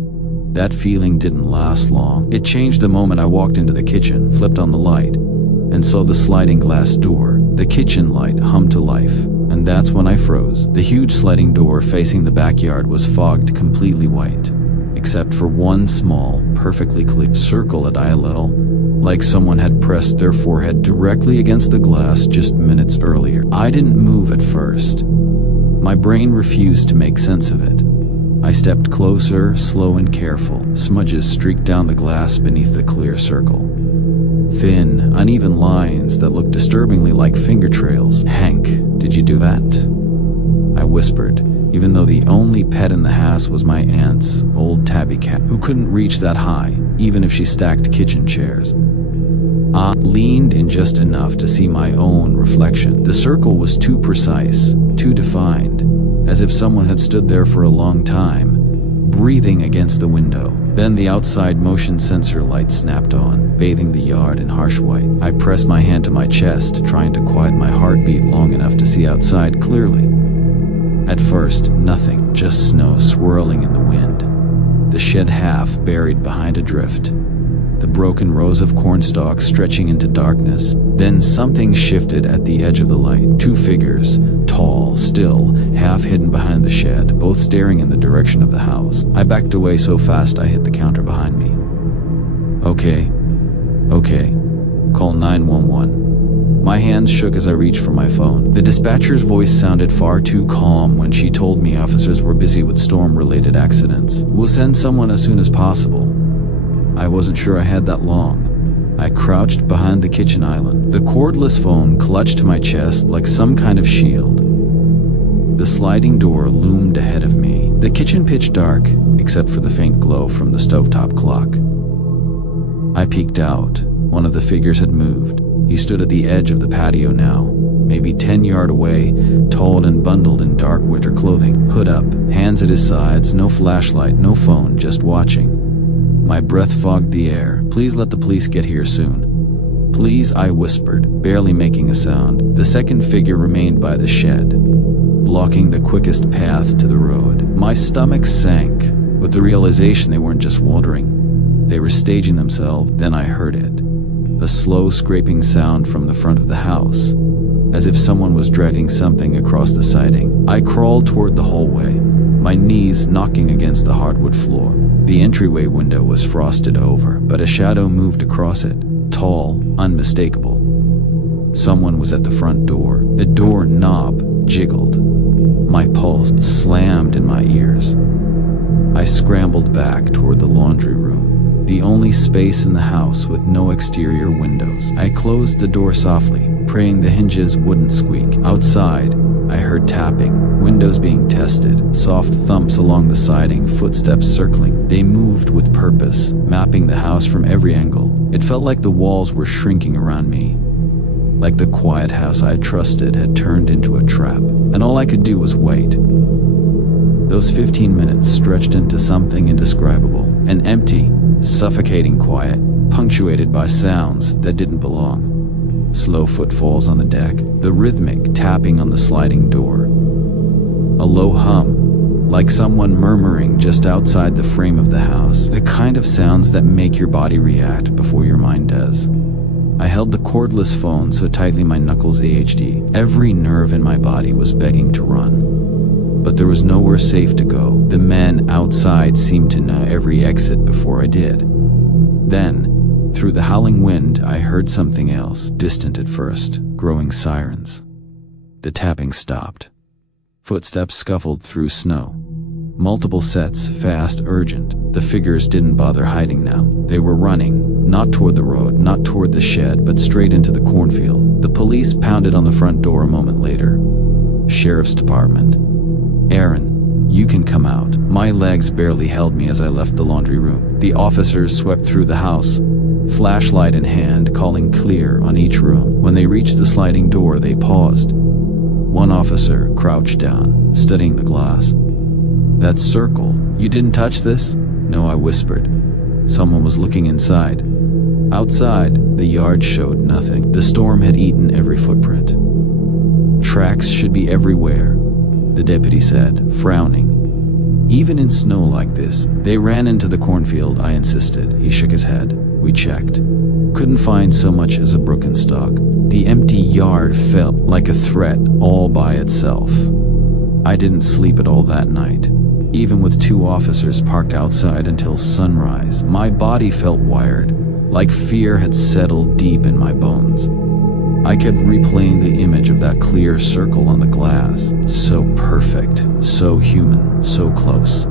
That feeling didn't last long. It changed the moment I walked into the kitchen, flipped on the light, and saw the sliding glass door. The kitchen light hummed to life, and that's when I froze. The huge sliding door facing the backyard was fogged completely white, except for one small, perfectly clear circle at eye level, like someone had pressed their forehead directly against the glass just minutes earlier. I didn't move at first. My brain refused to make sense of it. I stepped closer, slow and careful. Smudges streaked down the glass beneath the clear circle. Thin, uneven lines that looked disturbingly like finger trails. "Hank, did you do that?" I whispered, even though the only pet in the house was my aunt's old tabby cat, who couldn't reach that high, even if she stacked kitchen chairs. I leaned in just enough to see my own reflection. The circle was too precise, too defined, as if someone had stood there for a long time, breathing against the window. Then the outside motion sensor light snapped on, bathing the yard in harsh white. I pressed my hand to my chest, trying to quiet my heartbeat long enough to see outside clearly. At first, nothing, just snow swirling in the wind. The shed half buried behind a drift. The broken rows of cornstalks stretching into darkness. Then something shifted at the edge of the light. Two figures, tall, still, half hidden behind the shed, both staring in the direction of the house. I backed away so fast I hit the counter behind me. Okay. Call 911. My hands shook as I reached for my phone. The dispatcher's voice sounded far too calm when she told me officers were busy with storm-related accidents. We'll send someone as soon as possible. I wasn't sure I had that long. I crouched behind the kitchen island. The cordless phone clutched to my chest like some kind of shield. The sliding door loomed ahead of me. The kitchen pitch dark, except for the faint glow from the stovetop clock. I peeked out. One of the figures had moved. He stood at the edge of the patio now, maybe 10 yards away, tall and bundled in dark winter clothing. Hood up, hands at his sides, no flashlight, no phone, just watching. My breath fogged the air. Please let the police get here soon. Please, I whispered, barely making a sound. The second figure remained by the shed, blocking the quickest path to the road. My stomach sank with the realization they weren't just wandering. They were staging themselves. Then I heard it. A slow scraping sound from the front of the house, as if someone was dragging something across the siding. I crawled toward the hallway, my knees knocking against the hardwood floor. The entryway window was frosted over, but a shadow moved across it, tall, unmistakable. Someone was at the front door. The door knob jiggled. My pulse slammed in my ears. I scrambled back toward the laundry room, the only space in the house with no exterior windows. I closed the door softly, praying the hinges wouldn't squeak. Outside, I heard tapping, windows being tested, soft thumps along the siding, footsteps circling. They moved with purpose, mapping the house from every angle. It felt like the walls were shrinking around me, like the quiet house I trusted had turned into a trap, and all I could do was wait. Those 15 minutes stretched into something indescribable, an empty, suffocating quiet, punctuated by sounds that didn't belong. Slow footfalls on the deck, the rhythmic tapping on the sliding door. A low hum, like someone murmuring just outside the frame of the house, the kind of sounds that make your body react before your mind does. I held the cordless phone so tightly my knuckles ached. Every nerve in my body was begging to run. But there was nowhere safe to go. The men outside seemed to know every exit before I did. Then, through the howling wind, I heard something else, distant at first, growing sirens. The tapping stopped. Footsteps scuffled through snow. Multiple sets, fast, urgent. The figures didn't bother hiding now. They were running, not toward the road, not toward the shed, but straight into the cornfield. The police pounded on the front door a moment later. Sheriff's Department. Aaron, you can come out. My legs barely held me as I left the laundry room. The officers swept through the house, flashlight in hand, calling clear on each room. When they reached the sliding door, they paused. One officer crouched down, studying the glass. That circle, you didn't touch this? No, I whispered. Someone was looking inside. Outside, the yard showed nothing. The storm had eaten every footprint. Tracks should be everywhere, the deputy said, frowning. Even in snow like this. They ran into the cornfield, I insisted. He shook his head. We checked. Couldn't find so much as a broken stalk. The empty yard felt like a threat all by itself. I didn't sleep at all that night. Even with 2 officers parked outside until sunrise, my body felt wired, like fear had settled deep in my bones. I kept replaying the image of that clear circle on the glass. So perfect, so human, so close.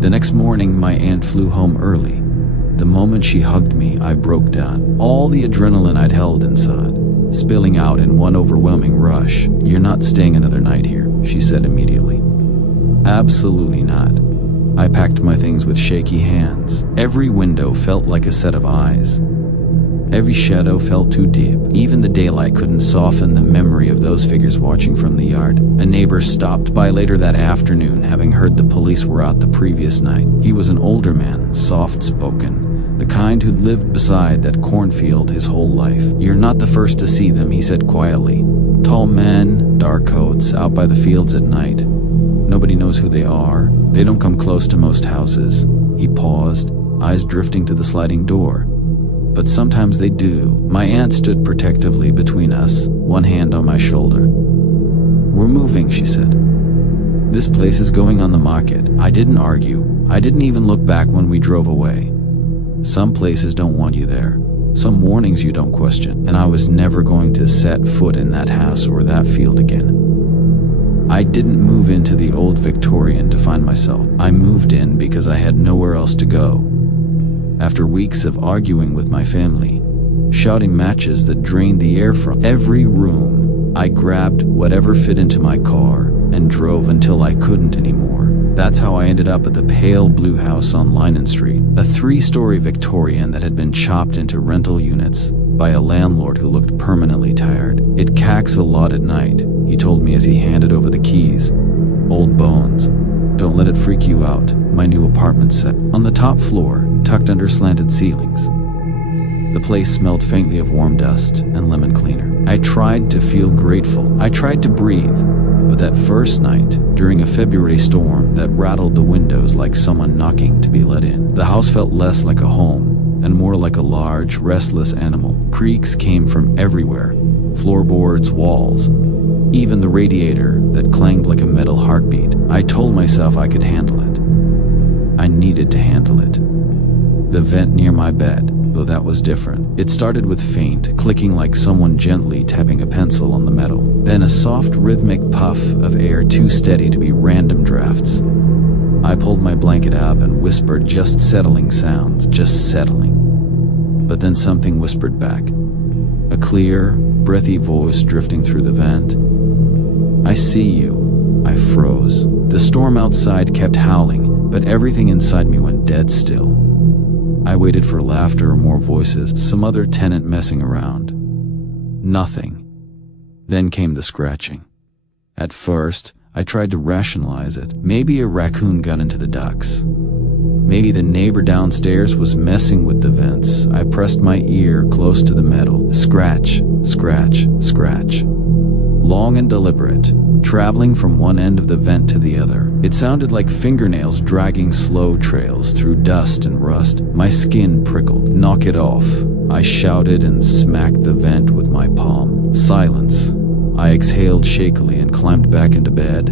The next morning, my aunt flew home early. The moment she hugged me, I broke down. All the adrenaline I'd held inside, spilling out in one overwhelming rush. You're not staying another night here, she said immediately. Absolutely not. I packed my things with shaky hands. Every window felt like a set of eyes. Every shadow felt too deep. Even the daylight couldn't soften the memory of those figures watching from the yard. A neighbor stopped by later that afternoon, having heard the police were out the previous night. He was an older man, soft-spoken, the kind who'd lived beside that cornfield his whole life. You're not the first to see them, he said quietly. Tall men, dark coats, out by the fields at night. Nobody knows who they are. They don't come close to most houses. He paused, eyes drifting to the sliding door. But sometimes they do. My aunt stood protectively between us, one hand on my shoulder. We're moving, she said. This place is going on the market. I didn't argue. I didn't even look back when we drove away. Some places don't want you there. Some warnings you don't question, and I was never going to set foot in that house or that field again. I didn't move into the old Victorian to find myself. I moved in because I had nowhere else to go. After weeks of arguing with my family, shouting matches that drained the air from every room, I grabbed whatever fit into my car and drove until I couldn't anymore. That's how I ended up at the pale blue house on Linen Street, a 3-story Victorian that had been chopped into rental units by a landlord who looked permanently tired. It cacks a lot at night, he told me as he handed over the keys. Old bones. Don't let it freak you out, my new apartment set. On the top floor, tucked under slanted ceilings, the place smelled faintly of warm dust and lemon cleaner. I tried to feel grateful. I tried to breathe. But that first night, during a February storm that rattled the windows like someone knocking to be let in, the house felt less like a home and more like a large, restless animal. Creaks came from everywhere. Floorboards, walls, even the radiator that clanged like a metal heartbeat. I told myself I could handle it. I needed to handle it. The vent near my bed, though that was different. It started with faint, clicking like someone gently tapping a pencil on the metal. Then a soft, rhythmic puff of air too steady to be random drafts. I pulled my blanket up and whispered just settling sounds, just settling. But then something whispered back. A clear, breathy voice drifting through the vent. I see you. I froze. The storm outside kept howling, but everything inside me went dead still. I waited for laughter or more voices, some other tenant messing around. Nothing. Then came the scratching. At first, I tried to rationalize it. Maybe a raccoon got into the ducts. Maybe the neighbor downstairs was messing with the vents. I pressed my ear close to the metal. Scratch, scratch, scratch. Long and deliberate, traveling from one end of the vent to the other. It sounded like fingernails dragging slow trails through dust and rust. My skin prickled. Knock it off, I shouted and smacked the vent with my palm. Silence. I exhaled shakily and climbed back into bed,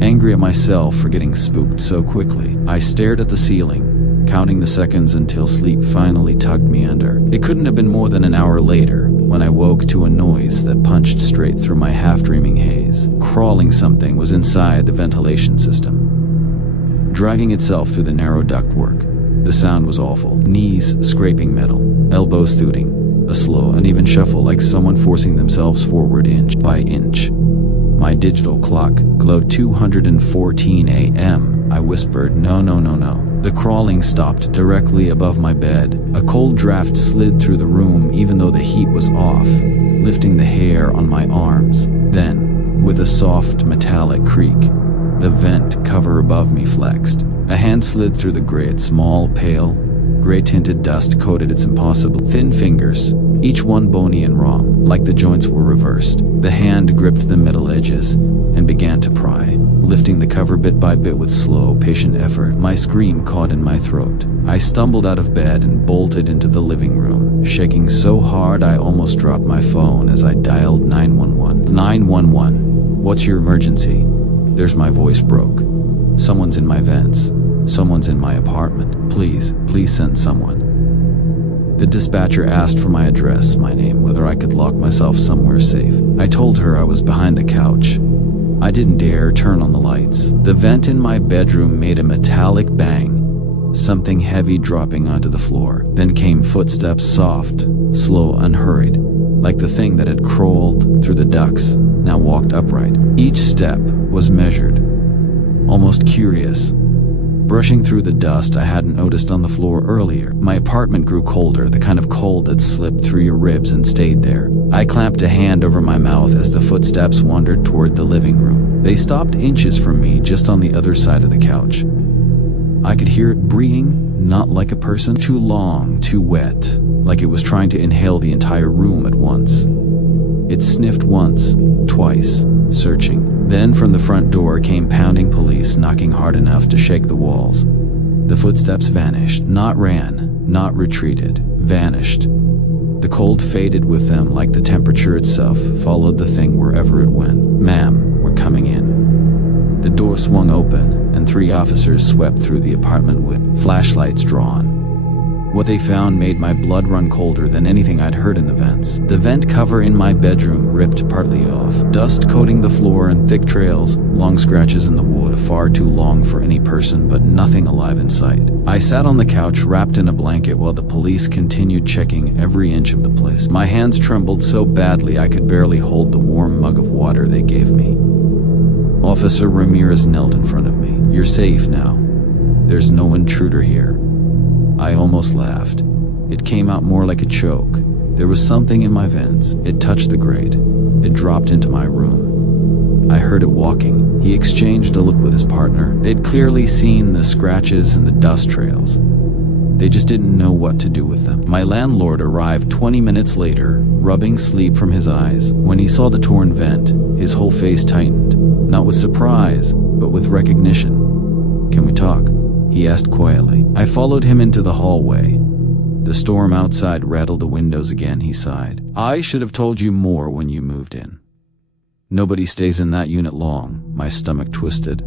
angry at myself for getting spooked so quickly. I stared at the ceiling, counting the seconds until sleep finally tugged me under. It couldn't have been more than an hour later when I woke to a noise that punched straight through my half-dreaming haze. Crawling something was inside the ventilation system, dragging itself through the narrow ductwork. The sound was awful. Knees scraping metal, elbows thudding, a slow, uneven shuffle like someone forcing themselves forward inch by inch. My digital clock glowed 2:14 a.m. I whispered, no, no, no, no. The crawling stopped directly above my bed. A cold draft slid through the room even though the heat was off, lifting the hair on my arms. Then, with a soft metallic creak, the vent cover above me flexed. A hand slid through the grate. Small, pale, gray-tinted dust coated its impossible thin fingers, each one bony and wrong, like the joints were reversed. The hand gripped the middle edges and began to pry, lifting the cover bit by bit with slow, patient effort. My scream caught in my throat. I stumbled out of bed and bolted into the living room, shaking so hard I almost dropped my phone as I dialed 911. 911. What's your emergency? There's my voice broke. Someone's in my vents. Someone's in my apartment. Please send someone. The dispatcher asked for my address, my name, whether I could lock myself somewhere safe. I told her I was behind the couch. I didn't dare turn on the lights. The vent in my bedroom made a metallic bang, something heavy dropping onto the floor. Then came footsteps, soft, slow, unhurried, like the thing that had crawled through the ducts, now walked upright. Each step was measured, almost curious, brushing through the dust I hadn't noticed on the floor earlier. My apartment grew colder, the kind of cold that slipped through your ribs and stayed there. I clamped a hand over my mouth as the footsteps wandered toward the living room. They stopped inches from me, just on the other side of the couch. I could hear it breathing, not like a person, too long, too wet, like it was trying to inhale the entire room at once. It sniffed once, twice, searching. Then from the front door came pounding police, knocking hard enough to shake the walls. The footsteps vanished, not ran, not retreated, vanished. The cold faded with them like the temperature itself followed the thing wherever it went. Ma'am, we're coming in. The door swung open, and 3 officers swept through the apartment with flashlights drawn. What they found made my blood run colder than anything I'd heard in the vents. The vent cover in my bedroom ripped partly off, dust coating the floor and thick trails, long scratches in the wood, far too long for any person but nothing alive in sight. I sat on the couch wrapped in a blanket while the police continued checking every inch of the place. My hands trembled so badly I could barely hold the warm mug of water they gave me. Officer Ramirez knelt in front of me. "You're safe now. There's no intruder here." I almost laughed. It came out more like a choke. There was something in my vents. It touched the grate. It dropped into my room. I heard it walking. He exchanged a look with his partner. They'd clearly seen the scratches and the dust trails. They just didn't know what to do with them. My landlord arrived 20 minutes later, rubbing sleep from his eyes. When he saw the torn vent, his whole face tightened, not with surprise, but with recognition. "Can we talk?" he asked quietly. I followed him into the hallway. The storm outside rattled the windows again, he sighed. "I should have told you more when you moved in. Nobody stays in that unit long." My stomach twisted.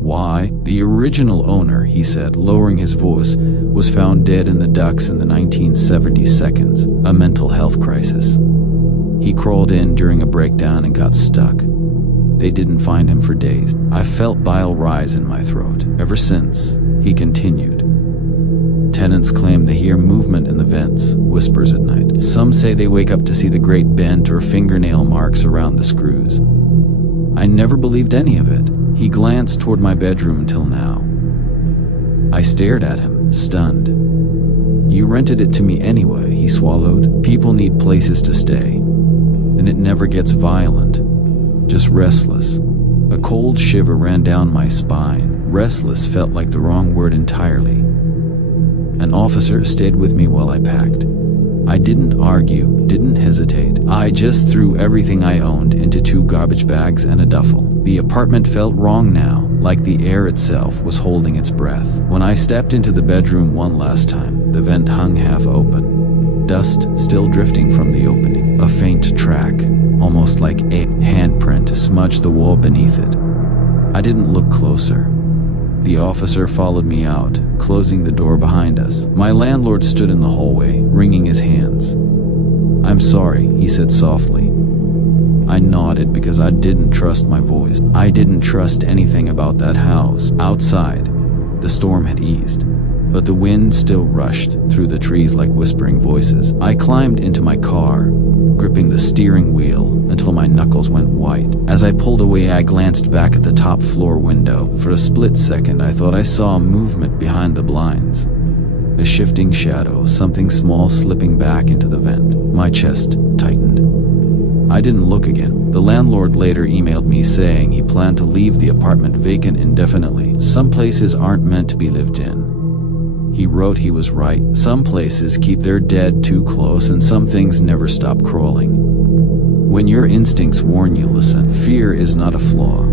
"Why?" "The original owner," he said, lowering his voice, "was found dead in the ducts in the 1970s. A mental health crisis. He crawled in during a breakdown and got stuck. They didn't find him for days. I felt bile rise in my throat. Ever since," he continued, "tenants claim they hear movement in the vents, whispers at night. Some say they wake up to see the great bent or fingernail marks around the screws. I never believed any of it." He glanced toward my bedroom until now. I stared at him, stunned. "You rented it to me anyway," he swallowed. "People need places to stay. And it never gets violent. Just restless." A cold shiver ran down my spine. Restless felt like the wrong word entirely. An officer stayed with me while I packed. I didn't argue, didn't hesitate. I just threw everything I owned into 2 garbage bags and a duffel. The apartment felt wrong now, like the air itself was holding its breath. When I stepped into the bedroom one last time, the vent hung half open. Dust still drifting from the opening. A faint track, almost like a handprint, smudged the wall beneath it. I didn't look closer. The officer followed me out, closing the door behind us. My landlord stood in the hallway, wringing his hands. "I'm sorry," he said softly. I nodded because I didn't trust my voice. I didn't trust anything about that house. Outside, the storm had eased, but the wind still rushed through the trees like whispering voices. I climbed into my car, gripping the steering wheel until my knuckles went white. As I pulled away, I glanced back at the top floor window. For a split second, I thought I saw movement behind the blinds. A shifting shadow, something small slipping back into the vent. My chest tightened. I didn't look again. The landlord later emailed me saying he planned to leave the apartment vacant indefinitely. Some places aren't meant to be lived in. He wrote he was right. Some places keep their dead too close, and some things never stop crawling. When your instincts warn you, listen. Fear is not a flaw.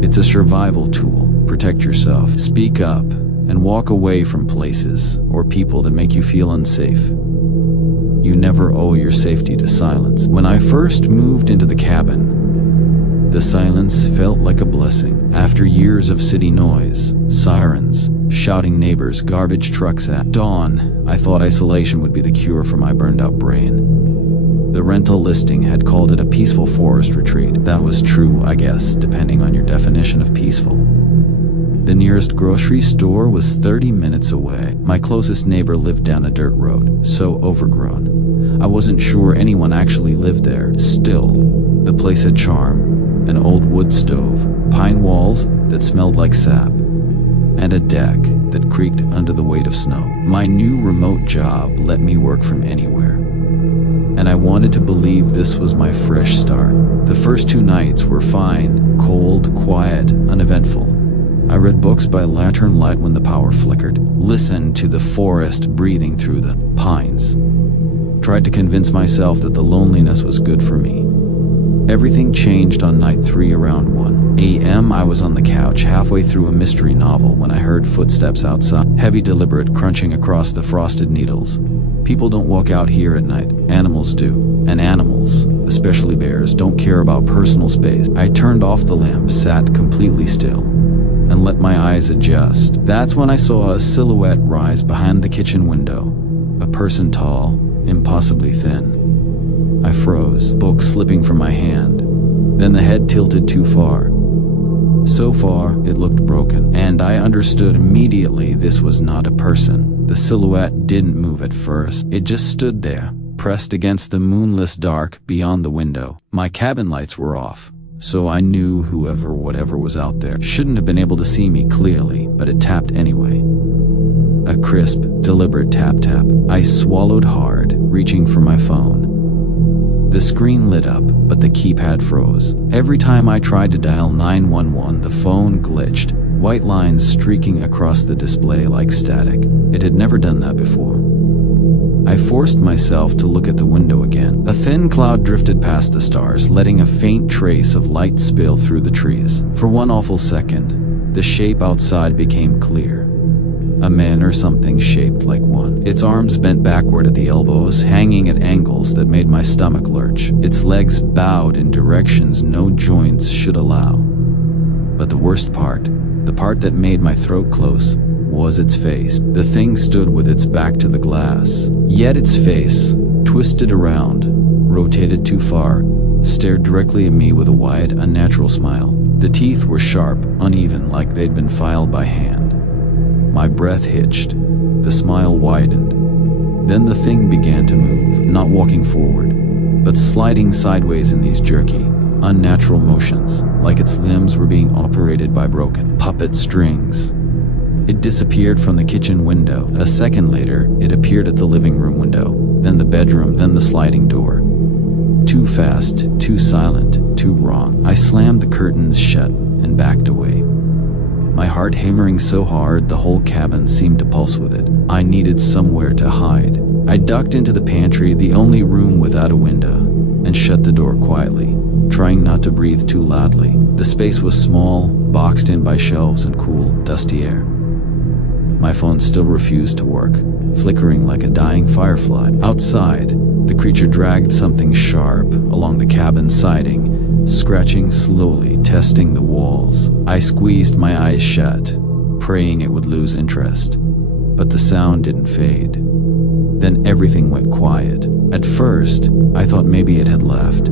It's a survival tool. Protect yourself. Speak up and walk away from places or people that make you feel unsafe. You never owe your safety to silence. When I first moved into the cabin, the silence felt like a blessing. After years of city noise, sirens, shouting neighbors, garbage trucks at dawn, I thought isolation would be the cure for my burned-out brain. The rental listing had called it a peaceful forest retreat. That was true, I guess, depending on your definition of peaceful. The nearest grocery store was 30 minutes away. My closest neighbor lived down a dirt road, so overgrown. I wasn't sure anyone actually lived there. Still, the place had charm. An old wood stove, pine walls that smelled like sap, and a deck that creaked under the weight of snow. My new remote job let me work from anywhere, and I wanted to believe this was my fresh start. The first 2 nights were fine, cold, quiet, uneventful. I read books by lantern light when the power flickered, listened to the forest breathing through the pines, tried to convince myself that the loneliness was good for me. Everything changed on night 3 around 1 a.m. I was on the couch halfway through a mystery novel when I heard footsteps outside, heavy, deliberate crunching across the frosted needles. People don't walk out here at night. Animals do. And animals, especially bears, don't care about personal space. I turned off the lamp, sat completely still, and let my eyes adjust. That's when I saw a silhouette rise behind the kitchen window. A person tall, impossibly thin. I froze, book slipping from my hand. Then the head tilted too far. So far, it looked broken, and I understood immediately this was not a person. The silhouette didn't move at first. It just stood there, pressed against the moonless dark beyond the window. My cabin lights were off, so I knew whoever, whatever was out there shouldn't have been able to see me clearly, but it tapped anyway. A crisp, deliberate tap-tap. I swallowed hard, reaching for my phone. The screen lit up, but the keypad froze. Every time I tried to dial 911, the phone glitched, white lines streaking across the display like static. It had never done that before. I forced myself to look at the window again. A thin cloud drifted past the stars, letting a faint trace of light spill through the trees. For one awful second, the shape outside became clear. A man or something shaped like one. Its arms bent backward at the elbows, hanging at angles that made my stomach lurch. Its legs bowed in directions no joints should allow. But the worst part, the part that made my throat close, was its face. The thing stood with its back to the glass. Yet its face, twisted around, rotated too far, stared directly at me with a wide, unnatural smile. The teeth were sharp, uneven, like they'd been filed by hand. My breath hitched. The smile widened. Then the thing began to move, not walking forward, but sliding sideways in these jerky, unnatural motions, like its limbs were being operated by broken puppet strings. It disappeared from the kitchen window. A second later, it appeared at the living room window, then the bedroom, then the sliding door. Too fast, too silent, too wrong. I slammed the curtains shut and backed away. My heart hammering so hard the whole cabin seemed to pulse with it. I needed somewhere to hide. I ducked into the pantry, the only room without a window, and shut the door quietly, trying not to breathe too loudly. The space was small, boxed in by shelves and cool, dusty air. My phone still refused to work, flickering like a dying firefly. Outside, the creature dragged something sharp along the cabin siding, scratching slowly, testing the walls. I squeezed my eyes shut, praying it would lose interest. But the sound didn't fade. Then everything went quiet. At first, I thought maybe it had left.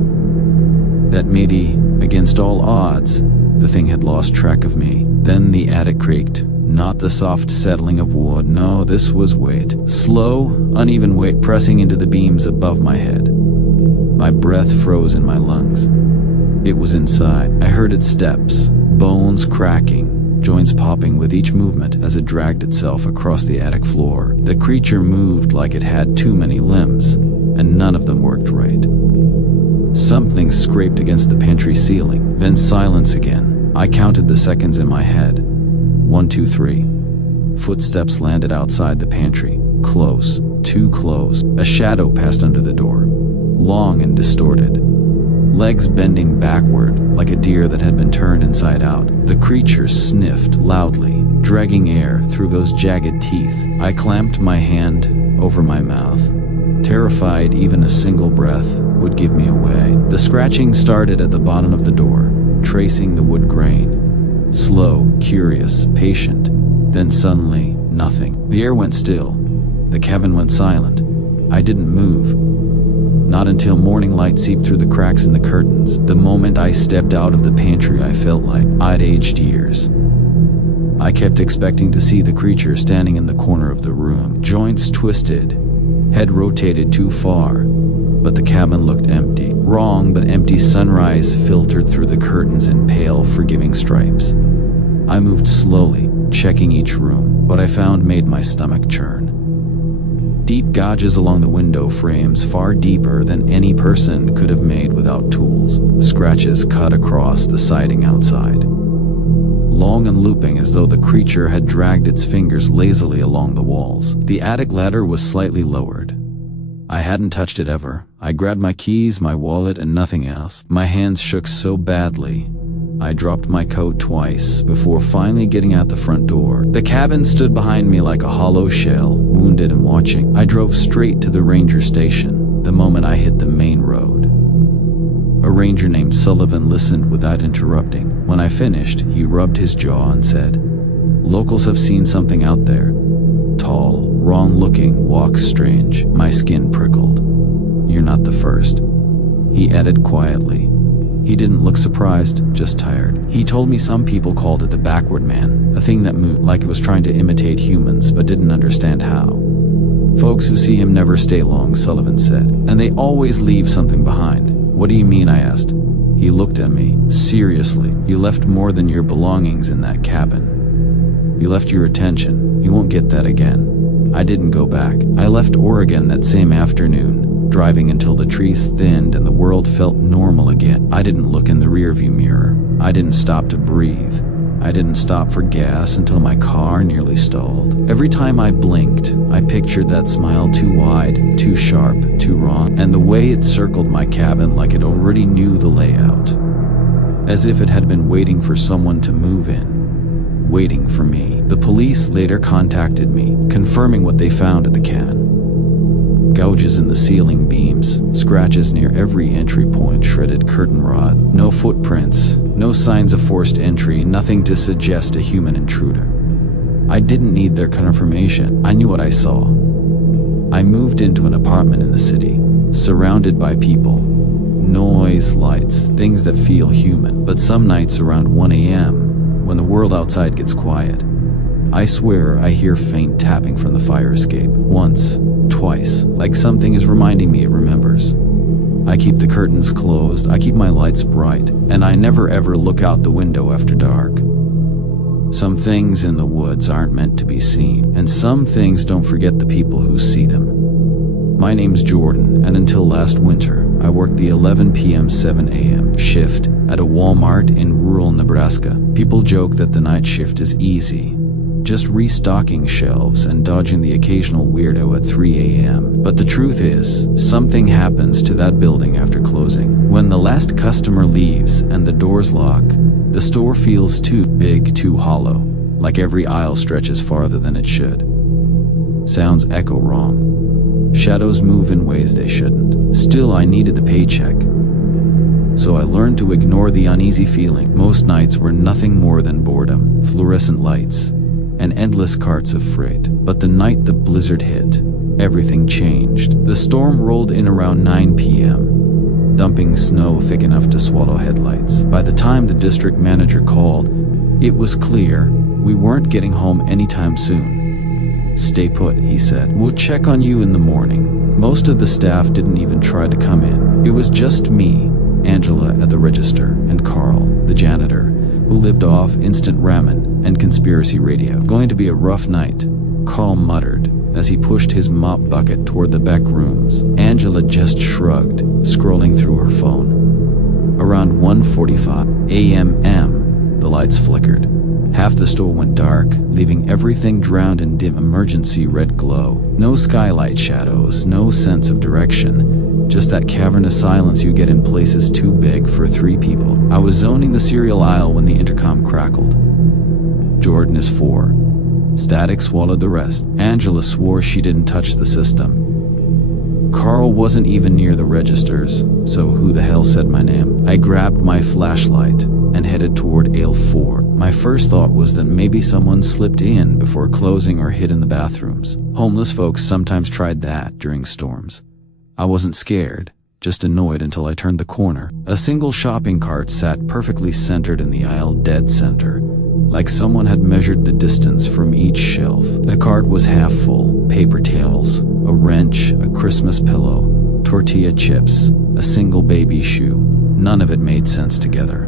That maybe, against all odds, the thing had lost track of me. Then the attic creaked. Not the soft settling of wood, no, this was weight. Slow, uneven weight pressing into the beams above my head. My breath froze in my lungs. It was inside. I heard its steps, bones cracking, joints popping with each movement as it dragged itself across the attic floor. The creature moved like it had too many limbs, and none of them worked right. Something scraped against the pantry ceiling, then silence again. I counted the seconds in my head. 1, 2, 3. Footsteps landed outside the pantry. Close, too close. A shadow passed under the door, long and distorted. Legs bending backward, like a deer that had been turned inside out. The creature sniffed loudly, dragging air through those jagged teeth. I clamped my hand over my mouth, terrified even a single breath would give me away. The scratching started at the bottom of the door, tracing the wood grain. Slow, curious, patient. Then suddenly, nothing. The air went still. The cabin went silent. I didn't move. Not until morning light seeped through the cracks in the curtains. The moment I stepped out of the pantry, I felt like I'd aged years. I kept expecting to see the creature standing in the corner of the room, joints twisted, head rotated too far. But the cabin looked empty. Wrong, but empty. Sunrise filtered through the curtains in pale, forgiving stripes. I moved slowly, checking each room. What I found made my stomach churn. Deep gouges along the window frames, far deeper than any person could have made without tools. Scratches cut across the siding outside, long and looping as though the creature had dragged its fingers lazily along the walls. The attic ladder was slightly lowered. I hadn't touched it ever. I grabbed my keys, my wallet, and nothing else. My hands shook so badly, I dropped my coat twice before finally getting out the front door. The cabin stood behind me like a hollow shell, wounded and watching. I drove straight to the ranger station the moment I hit the main road. A ranger named Sullivan listened without interrupting. When I finished, he rubbed his jaw and said, "Locals have seen something out there. Tall, wrong-looking, walks strange." My skin prickled. "You're not the first," he added quietly. He didn't look surprised, just tired. He told me some people called it the backward man, a thing that moved like it was trying to imitate humans but didn't understand how. "Folks who see him never stay long," Sullivan said, "and they always leave something behind." "What do you mean?" I asked. He looked at me. "Seriously, you left more than your belongings in that cabin. You left your attention. You won't get that again." I didn't go back. I left Oregon that same afternoon, driving until the trees thinned and the world felt normal again. I didn't look in the rearview mirror. I didn't stop to breathe. I didn't stop for gas until my car nearly stalled. Every time I blinked, I pictured that smile too wide, too sharp, too wrong, and the way it circled my cabin like it already knew the layout. As if it had been waiting for someone to move in. Waiting for me. The police later contacted me, confirming what they found at the cabin. Gouges in the ceiling beams, scratches near every entry point, shredded curtain rod. No footprints, no signs of forced entry, nothing to suggest a human intruder. I didn't need their confirmation. I knew what I saw. I moved into an apartment in the city, surrounded by people. Noise, lights, things that feel human. But some nights around 1 a.m., when the world outside gets quiet, I swear I hear faint tapping from the fire escape. Once, twice, like something is reminding me it remembers. I keep the curtains closed, I keep my lights bright, and I never ever look out the window after dark. Some things in the woods aren't meant to be seen, and some things don't forget the people who see them. My name's Jordan, and until last winter, I worked the 11 p.m. 7 a.m. shift at a Walmart in rural Nebraska. People joke that the night shift is easy, just restocking shelves and dodging the occasional weirdo at 3 a.m. But the truth is, something happens to that building after closing. When the last customer leaves and the doors lock, the store feels too big, too hollow, like every aisle stretches farther than it should. Sounds echo wrong. Shadows move in ways they shouldn't. Still, I needed the paycheck. So I learned to ignore the uneasy feeling. Most nights were nothing more than boredom, fluorescent lights, and endless carts of freight. But the night the blizzard hit, everything changed. The storm rolled in around 9 p.m., dumping snow thick enough to swallow headlights. By the time the district manager called, it was clear we weren't getting home anytime soon. "Stay put," he said. "We'll check on you in the morning." Most of the staff didn't even try to come in. It was just me, Angela at the register, and Carl, the janitor, who lived off instant ramen and conspiracy radio. "Going to be a rough night," Carl muttered as he pushed his mop bucket toward the back rooms. Angela just shrugged, scrolling through her phone. Around 1:45 a.m., the lights flickered. Half the store went dark, leaving everything drowned in dim emergency red glow. No skylight shadows, no sense of direction, just that cavernous silence you get in places too big for 3 people. I was zoning the cereal aisle when the intercom crackled. "Jordan is 4. Static swallowed the rest." Angela swore she didn't touch the system. Carl wasn't even near the registers, so who the hell said my name? I grabbed my flashlight and headed toward aisle 4. My first thought was that maybe someone slipped in before closing or hid in the bathrooms. Homeless folks sometimes tried that during storms. I wasn't scared, just annoyed until I turned the corner. A single shopping cart sat perfectly centered in the aisle, dead center, like someone had measured the distance from each shelf. The cart was half full: paper towels, a wrench, a Christmas pillow, tortilla chips, a single baby shoe. None of it made sense together.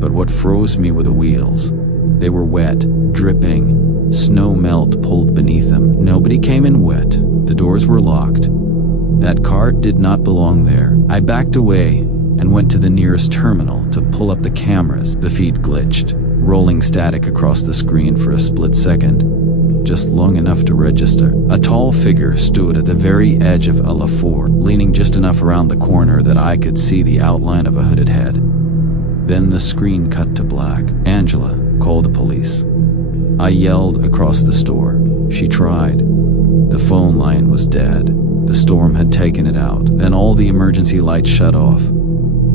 But what froze me were the wheels. They were wet, dripping, snow melt pulled beneath them. Nobody came in wet. The doors were locked. That cart did not belong there. I backed away and went to the nearest terminal to pull up the cameras. The feed glitched, rolling static across the screen for a split second, just long enough to register. A tall figure stood at the very edge of aisle 4, leaning just enough around the corner that I could see the outline of a hooded head. Then the screen cut to black. "Angela, call the police." I yelled across the store. She tried. The phone line was dead. The storm had taken it out. Then all the emergency lights shut off.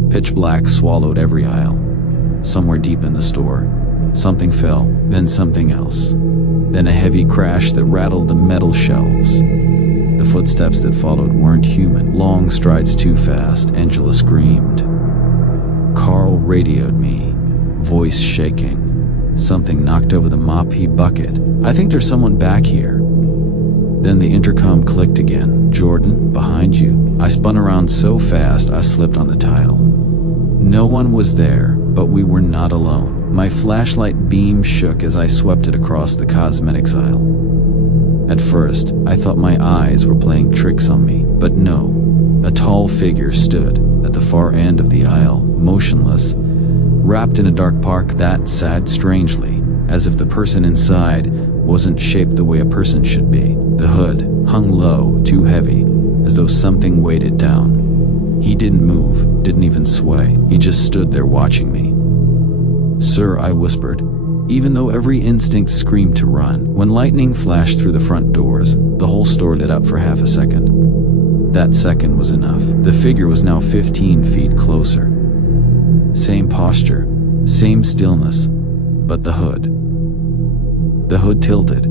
Pitch black swallowed every aisle. Somewhere deep in the store, something fell, then something else. Then a heavy crash that rattled the metal shelves. The footsteps that followed weren't human. Long strides too fast, Angela screamed. Carl radioed me, voice shaking. Something knocked over the mop-y bucket. "I think there's someone back here." Then the intercom clicked again. "Jordan, behind you." I spun around so fast I slipped on the tile. No one was there, but we were not alone. My flashlight beam shook as I swept it across the cosmetics aisle. At first, I thought my eyes were playing tricks on me, but no. A tall figure stood at the far end of the aisle, motionless, wrapped in a dark parka that sagged strangely, as if the person inside wasn't shaped the way a person should be. The hood hung low, too heavy, as though something weighed it down. He didn't move, didn't even sway. He just stood there watching me. "Sir," I whispered, even though every instinct screamed to run. When lightning flashed through the front doors, the whole store lit up for half a second. That second was enough. The figure was now 15 feet closer. Same posture, same stillness, but the hood. The hood tilted,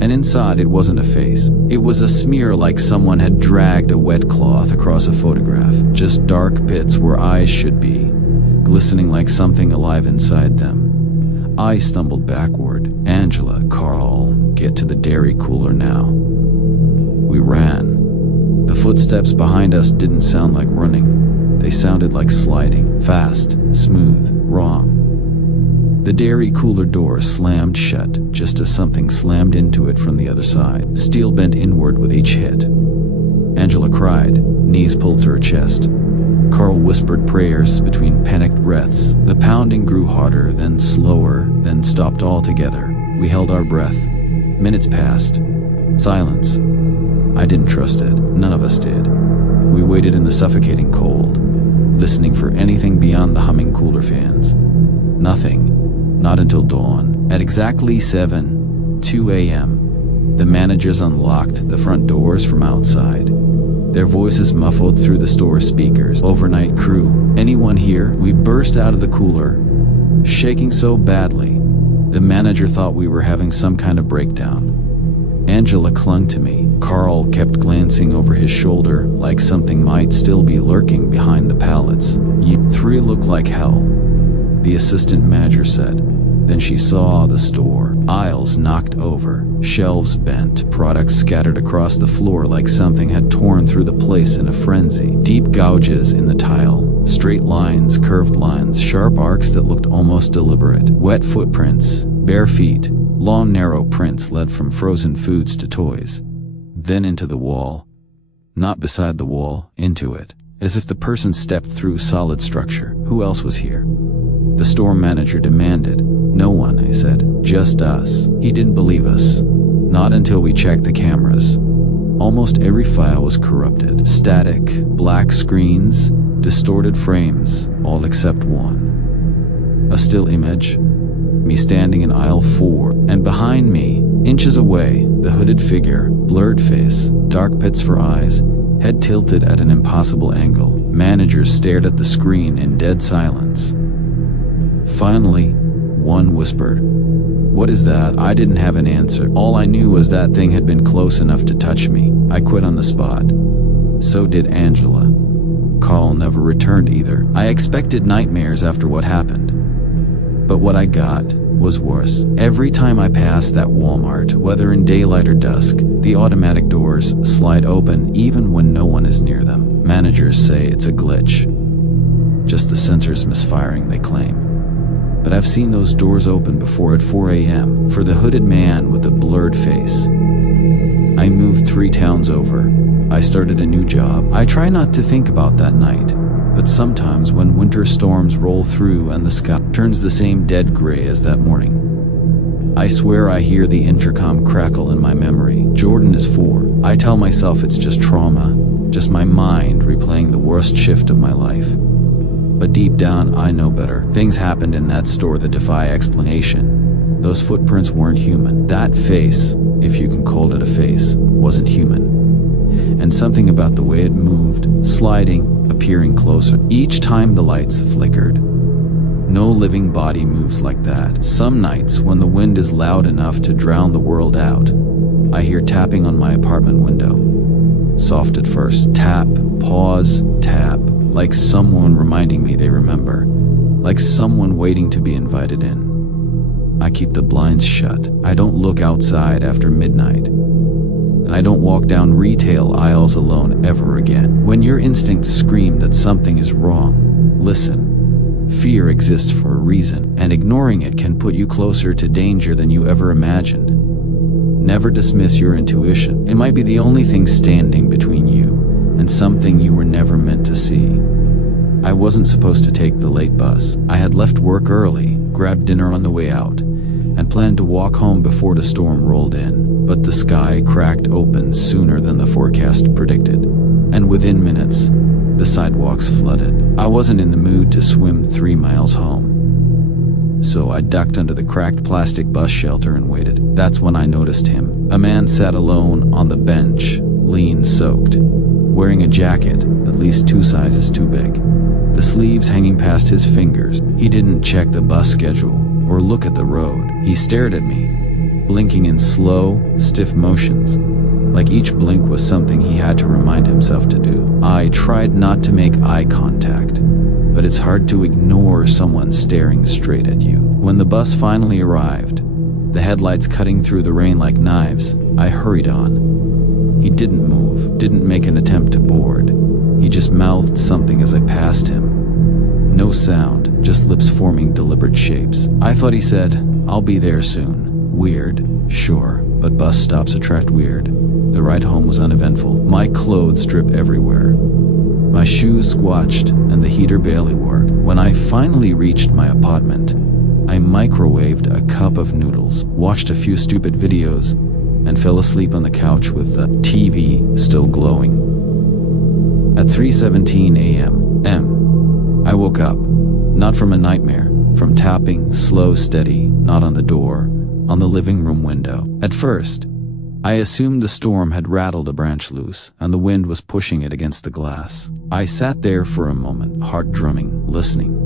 and inside it wasn't a face. It was a smear like someone had dragged a wet cloth across a photograph. Just dark pits where eyes should be, glistening like something alive inside them. I stumbled backward. "Angela, Carl, get to the dairy cooler now." We ran. The footsteps behind us didn't sound like running. They sounded like sliding, fast, smooth, wrong. The dairy cooler door slammed shut just as something slammed into it from the other side. Steel bent inward with each hit. Angela cried, knees pulled to her chest. Carl whispered prayers between panicked breaths. The pounding grew harder, then slower, then stopped altogether. We held our breath. Minutes passed. Silence. I didn't trust it. None of us did. We waited in the suffocating cold, listening for anything beyond the humming cooler fans. Nothing. Not until dawn. At exactly 7:02 a.m., the managers unlocked the front doors from outside. Their voices muffled through the store speakers. "Overnight crew. Anyone here?" We burst out of the cooler, shaking so badly, the manager thought we were having some kind of breakdown. Angela clung to me. Carl kept glancing over his shoulder like something might still be lurking behind the pallets. "You three look like hell," the assistant manager said. Then she saw the store. Aisles knocked over, shelves bent, products scattered across the floor like something had torn through the place in a frenzy. Deep gouges in the tile, straight lines, curved lines, sharp arcs that looked almost deliberate. Wet footprints, bare feet, long narrow prints led from frozen foods to toys. Then into the wall. Not beside the wall, into it. As if the person stepped through solid structure. Who else was here? The store manager demanded. "No one," I said. "Just us." He didn't believe us. Not until we checked the cameras. Almost every file was corrupted. Static, black screens, distorted frames, all except one. A still image. Me standing in aisle 4, and behind me, inches away, the hooded figure, blurred face, dark pits for eyes, head tilted at an impossible angle. Managers stared at the screen in dead silence. Finally, one whispered, "What is that?" I didn't have an answer. All I knew was that thing had been close enough to touch me. I quit on the spot. So did Angela. Carl never returned either. I expected nightmares after what happened. But what I got was worse. Every time I passed that Walmart, whether in daylight or dusk, the automatic doors slide open even when no one is near them. Managers say it's a glitch. Just the sensors misfiring, they claim. But I've seen those doors open before at 4 a.m. for the hooded man with the blurred face. I moved 3 towns over. I started a new job. I try not to think about that night, but sometimes when winter storms roll through and the sky turns the same dead gray as that morning, I swear I hear the intercom crackle in my memory. Jordan is 4. I tell myself it's just trauma, just my mind replaying the worst shift of my life. But deep deep down, I know better. Things happened in that store that defy explanation. Those footprints weren't human. That face, if you can call it a face, wasn't human. And something about the way it moved, sliding, appearing closer, each time the lights flickered. No living body moves like that. Some nights, when the wind is loud enough to drown the world out, I hear tapping on my apartment window. Soft at first. Tap, pause, tap, like someone reminding me they remember, like someone waiting to be invited in. I keep the blinds shut. I don't look outside after midnight. And I don't walk down retail aisles alone ever again. When your instincts scream that something is wrong, listen. Fear exists for a reason, and ignoring it can put you closer to danger than you ever imagined. Never dismiss your intuition. It might be the only thing standing between you and something you were never meant to see. I wasn't supposed to take the late bus. I had left work early, grabbed dinner on the way out, and planned to walk home before the storm rolled in. But the sky cracked open sooner than the forecast predicted, and within minutes, the sidewalks flooded. I wasn't in the mood to swim 3 miles home. So I ducked under the cracked plastic bus shelter and waited. That's when I noticed him. A man sat alone on the bench, lean, soaked, wearing a jacket at least 2 sizes too big, the sleeves hanging past his fingers. He didn't check the bus schedule or look at the road. He stared at me, blinking in slow, stiff motions, like each blink was something he had to remind himself to do. I tried not to make eye contact, but it's hard to ignore someone staring straight at you. When the bus finally arrived, the headlights cutting through the rain like knives, I hurried on. He didn't move, didn't make an attempt to board. He just mouthed something as I passed him. No sound, just lips forming deliberate shapes. I thought he said, "I'll be there soon." Weird, sure, but bus stops attract weird. The ride home was uneventful. My clothes dripped everywhere. My shoes squelched, and the heater barely worked. When I finally reached my apartment, I microwaved a cup of noodles, watched a few stupid videos, and fell asleep on the couch with the TV still glowing. At 3:17 a.m., I woke up, not from a nightmare, from tapping, slow, steady, not on the door, on the living room window. At first, I assumed the storm had rattled a branch loose, and the wind was pushing it against the glass. I sat there for a moment, heart drumming, listening.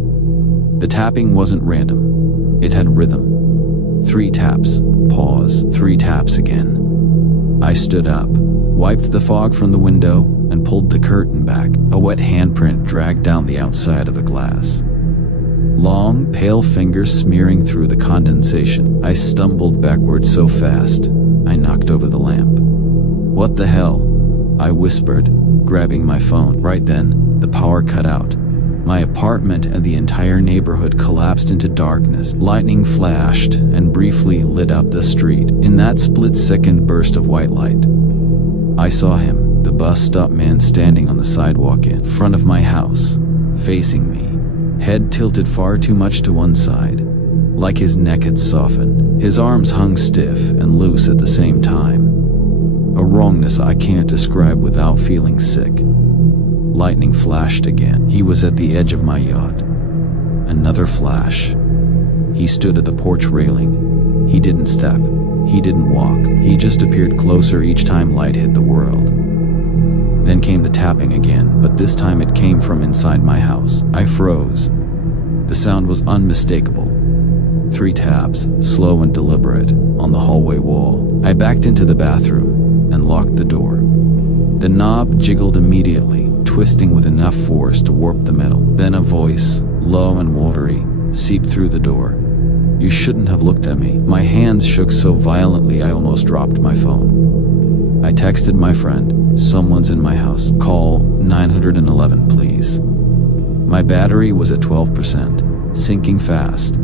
The tapping wasn't random. It had rhythm. 3 taps, pause, 3 taps again. I stood up, wiped the fog from the window, and pulled the curtain back. A wet handprint dragged down the outside of the glass. Long, pale fingers smearing through the condensation. I stumbled backwards so fast, I knocked over the lamp. "What the hell?" I whispered, grabbing my phone. Right then, the power cut out. My apartment and the entire neighborhood collapsed into darkness. Lightning flashed and briefly lit up the street. In that split-second burst of white light, I saw him, the bus stop man standing on the sidewalk in front of my house, facing me, head tilted far too much to one side, like his neck had softened. His arms hung stiff and loose at the same time. A wrongness I can't describe without feeling sick. Lightning flashed again. He was at the edge of my yard. Another flash. He stood at the porch railing. He didn't step. He didn't walk. He just appeared closer each time light hit the world. Then came the tapping again, but this time it came from inside my house. I froze. The sound was unmistakable. 3 taps, slow and deliberate, on the hallway wall. I backed into the bathroom and locked the door. The knob jiggled immediately, twisting with enough force to warp the metal. Then a voice, low and watery, seeped through the door. "You shouldn't have looked at me." My hands shook so violently I almost dropped my phone. I texted my friend, "Someone's in my house. Call 911, please." My battery was at 12%, sinking fast.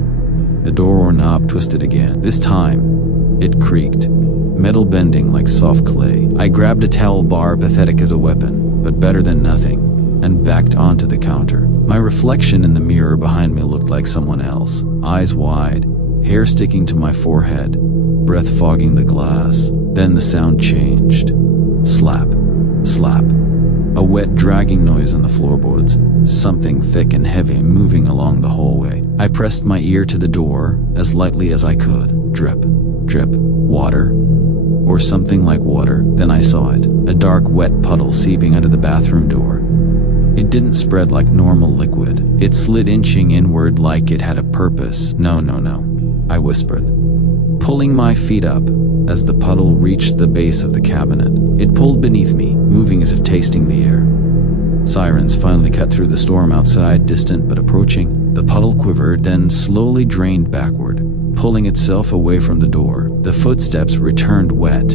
The door knob twisted again. This time, it creaked, metal bending like soft clay. I grabbed a towel bar, pathetic as a weapon, but better than nothing, and backed onto the counter. My reflection in the mirror behind me looked like someone else, eyes wide, hair sticking to my forehead, breath fogging the glass. Then the sound changed. Slap, slap. A wet dragging noise on the floorboards, something thick and heavy moving along the hallway. I pressed my ear to the door as lightly as I could. Drip, drip, water, or something like water. Then I saw it, a dark wet puddle seeping under the bathroom door. It didn't spread like normal liquid. It slid inching inward like it had a purpose. No, no, no, I whispered, pulling my feet up. As the puddle reached the base of the cabinet, it pulled beneath me, moving as if tasting the air. Sirens finally cut through the storm outside, distant but approaching. The puddle quivered, then slowly drained backward, pulling itself away from the door. The footsteps returned, wet,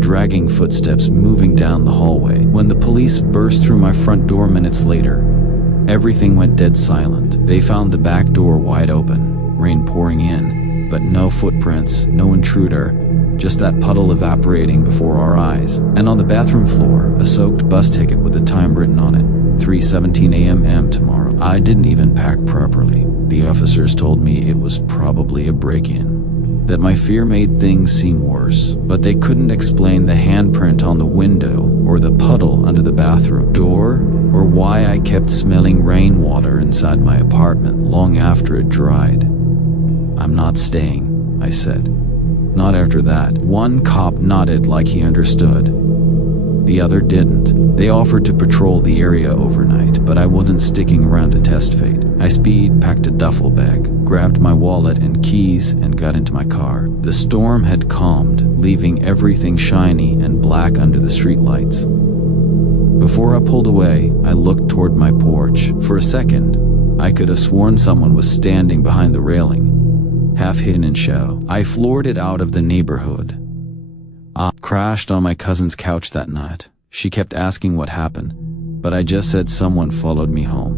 dragging footsteps moving down the hallway. When the police burst through my front door minutes later, everything went dead silent. They found the back door wide open, rain pouring in, but no footprints, no intruder, just that puddle evaporating before our eyes. And on the bathroom floor, a soaked bus ticket with a time written on it, 3:17 a.m. tomorrow. I didn't even pack properly. The officers told me it was probably a break-in, that my fear made things seem worse, but they couldn't explain the handprint on the window or the puddle under the bathroom door, or why I kept smelling rainwater inside my apartment long after it dried. "I'm not staying," I said. "Not after that." One cop nodded like he understood. The other didn't. They offered to patrol the area overnight, but I wasn't sticking around to test fate. I packed a duffel bag, grabbed my wallet and keys, and got into my car. The storm had calmed, leaving everything shiny and black under the streetlights. Before I pulled away, I looked toward my porch. For a second, I could have sworn someone was standing behind the railing, half hidden in shadow. I floored it out of the neighborhood. I crashed on my cousin's couch that night. She kept asking what happened, but I just said someone followed me home.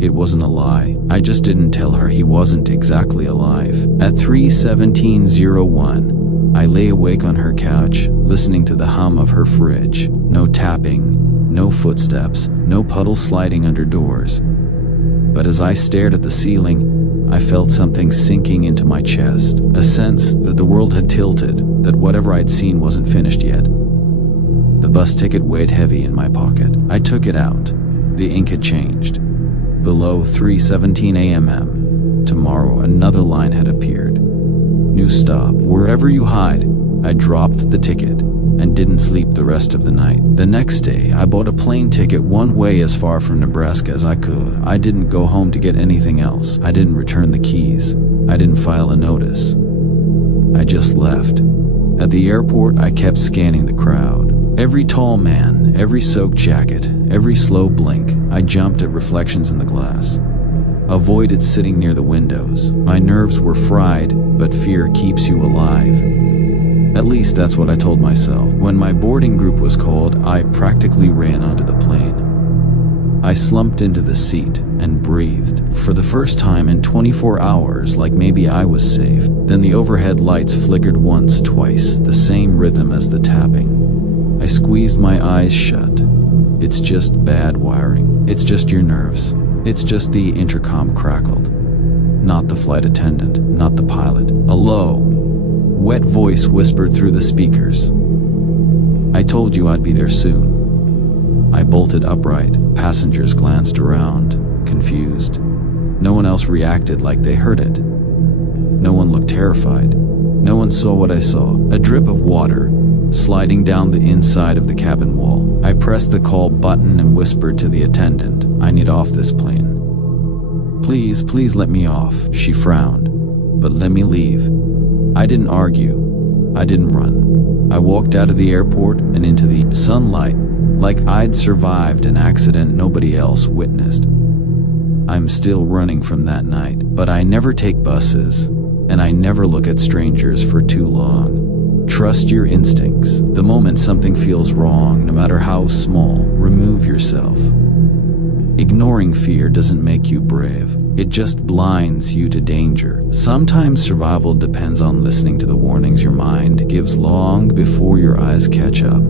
It wasn't a lie. I just didn't tell her he wasn't exactly alive. At 3:17:01, I lay awake on her couch, listening to the hum of her fridge. No tapping, no footsteps, no puddle sliding under doors. But as I stared at the ceiling, I felt something sinking into my chest, a sense that the world had tilted, that whatever I'd seen wasn't finished yet. The bus ticket weighed heavy in my pocket. I took it out. The ink had changed. Below 3:17 a.m. tomorrow, another line had appeared. New stop. Wherever you hide. I dropped the ticket and didn't sleep the rest of the night. The next day, I bought a plane ticket one way as far from Nebraska as I could. I didn't go home to get anything else. I didn't return the keys. I didn't file a notice. I just left. At the airport, I kept scanning the crowd. Every tall man, every soaked jacket, every slow blink. I jumped at reflections in the glass. Avoided sitting near the windows. My nerves were fried, but fear keeps you alive. At least that's what I told myself. When my boarding group was called, I practically ran onto the plane. I slumped into the seat and breathed. For the first time in 24 hours, like maybe I was safe. Then the overhead lights flickered once, twice, the same rhythm as the tapping. I squeezed my eyes shut. It's just bad wiring. It's just your nerves. It's just the intercom crackled. Not the flight attendant, not the pilot. A low, wet voice whispered through the speakers. "I told you I'd be there soon." I bolted upright. Passengers glanced around, confused. No one else reacted like they heard it. No one looked terrified. No one saw what I saw. A drip of water sliding down the inside of the cabin wall. I pressed the call button and whispered to the attendant, "I need off this plane." "Please, please let me off," she frowned. "But let me leave." I didn't argue. I didn't run. I walked out of the airport and into the sunlight, like I'd survived an accident nobody else witnessed. I'm still running from that night, but I never take buses, and I never look at strangers for too long. Trust your instincts. The moment something feels wrong, no matter how small, remove yourself. Ignoring fear doesn't make you brave. It just blinds you to danger. Sometimes survival depends on listening to the warnings your mind gives long before your eyes catch up.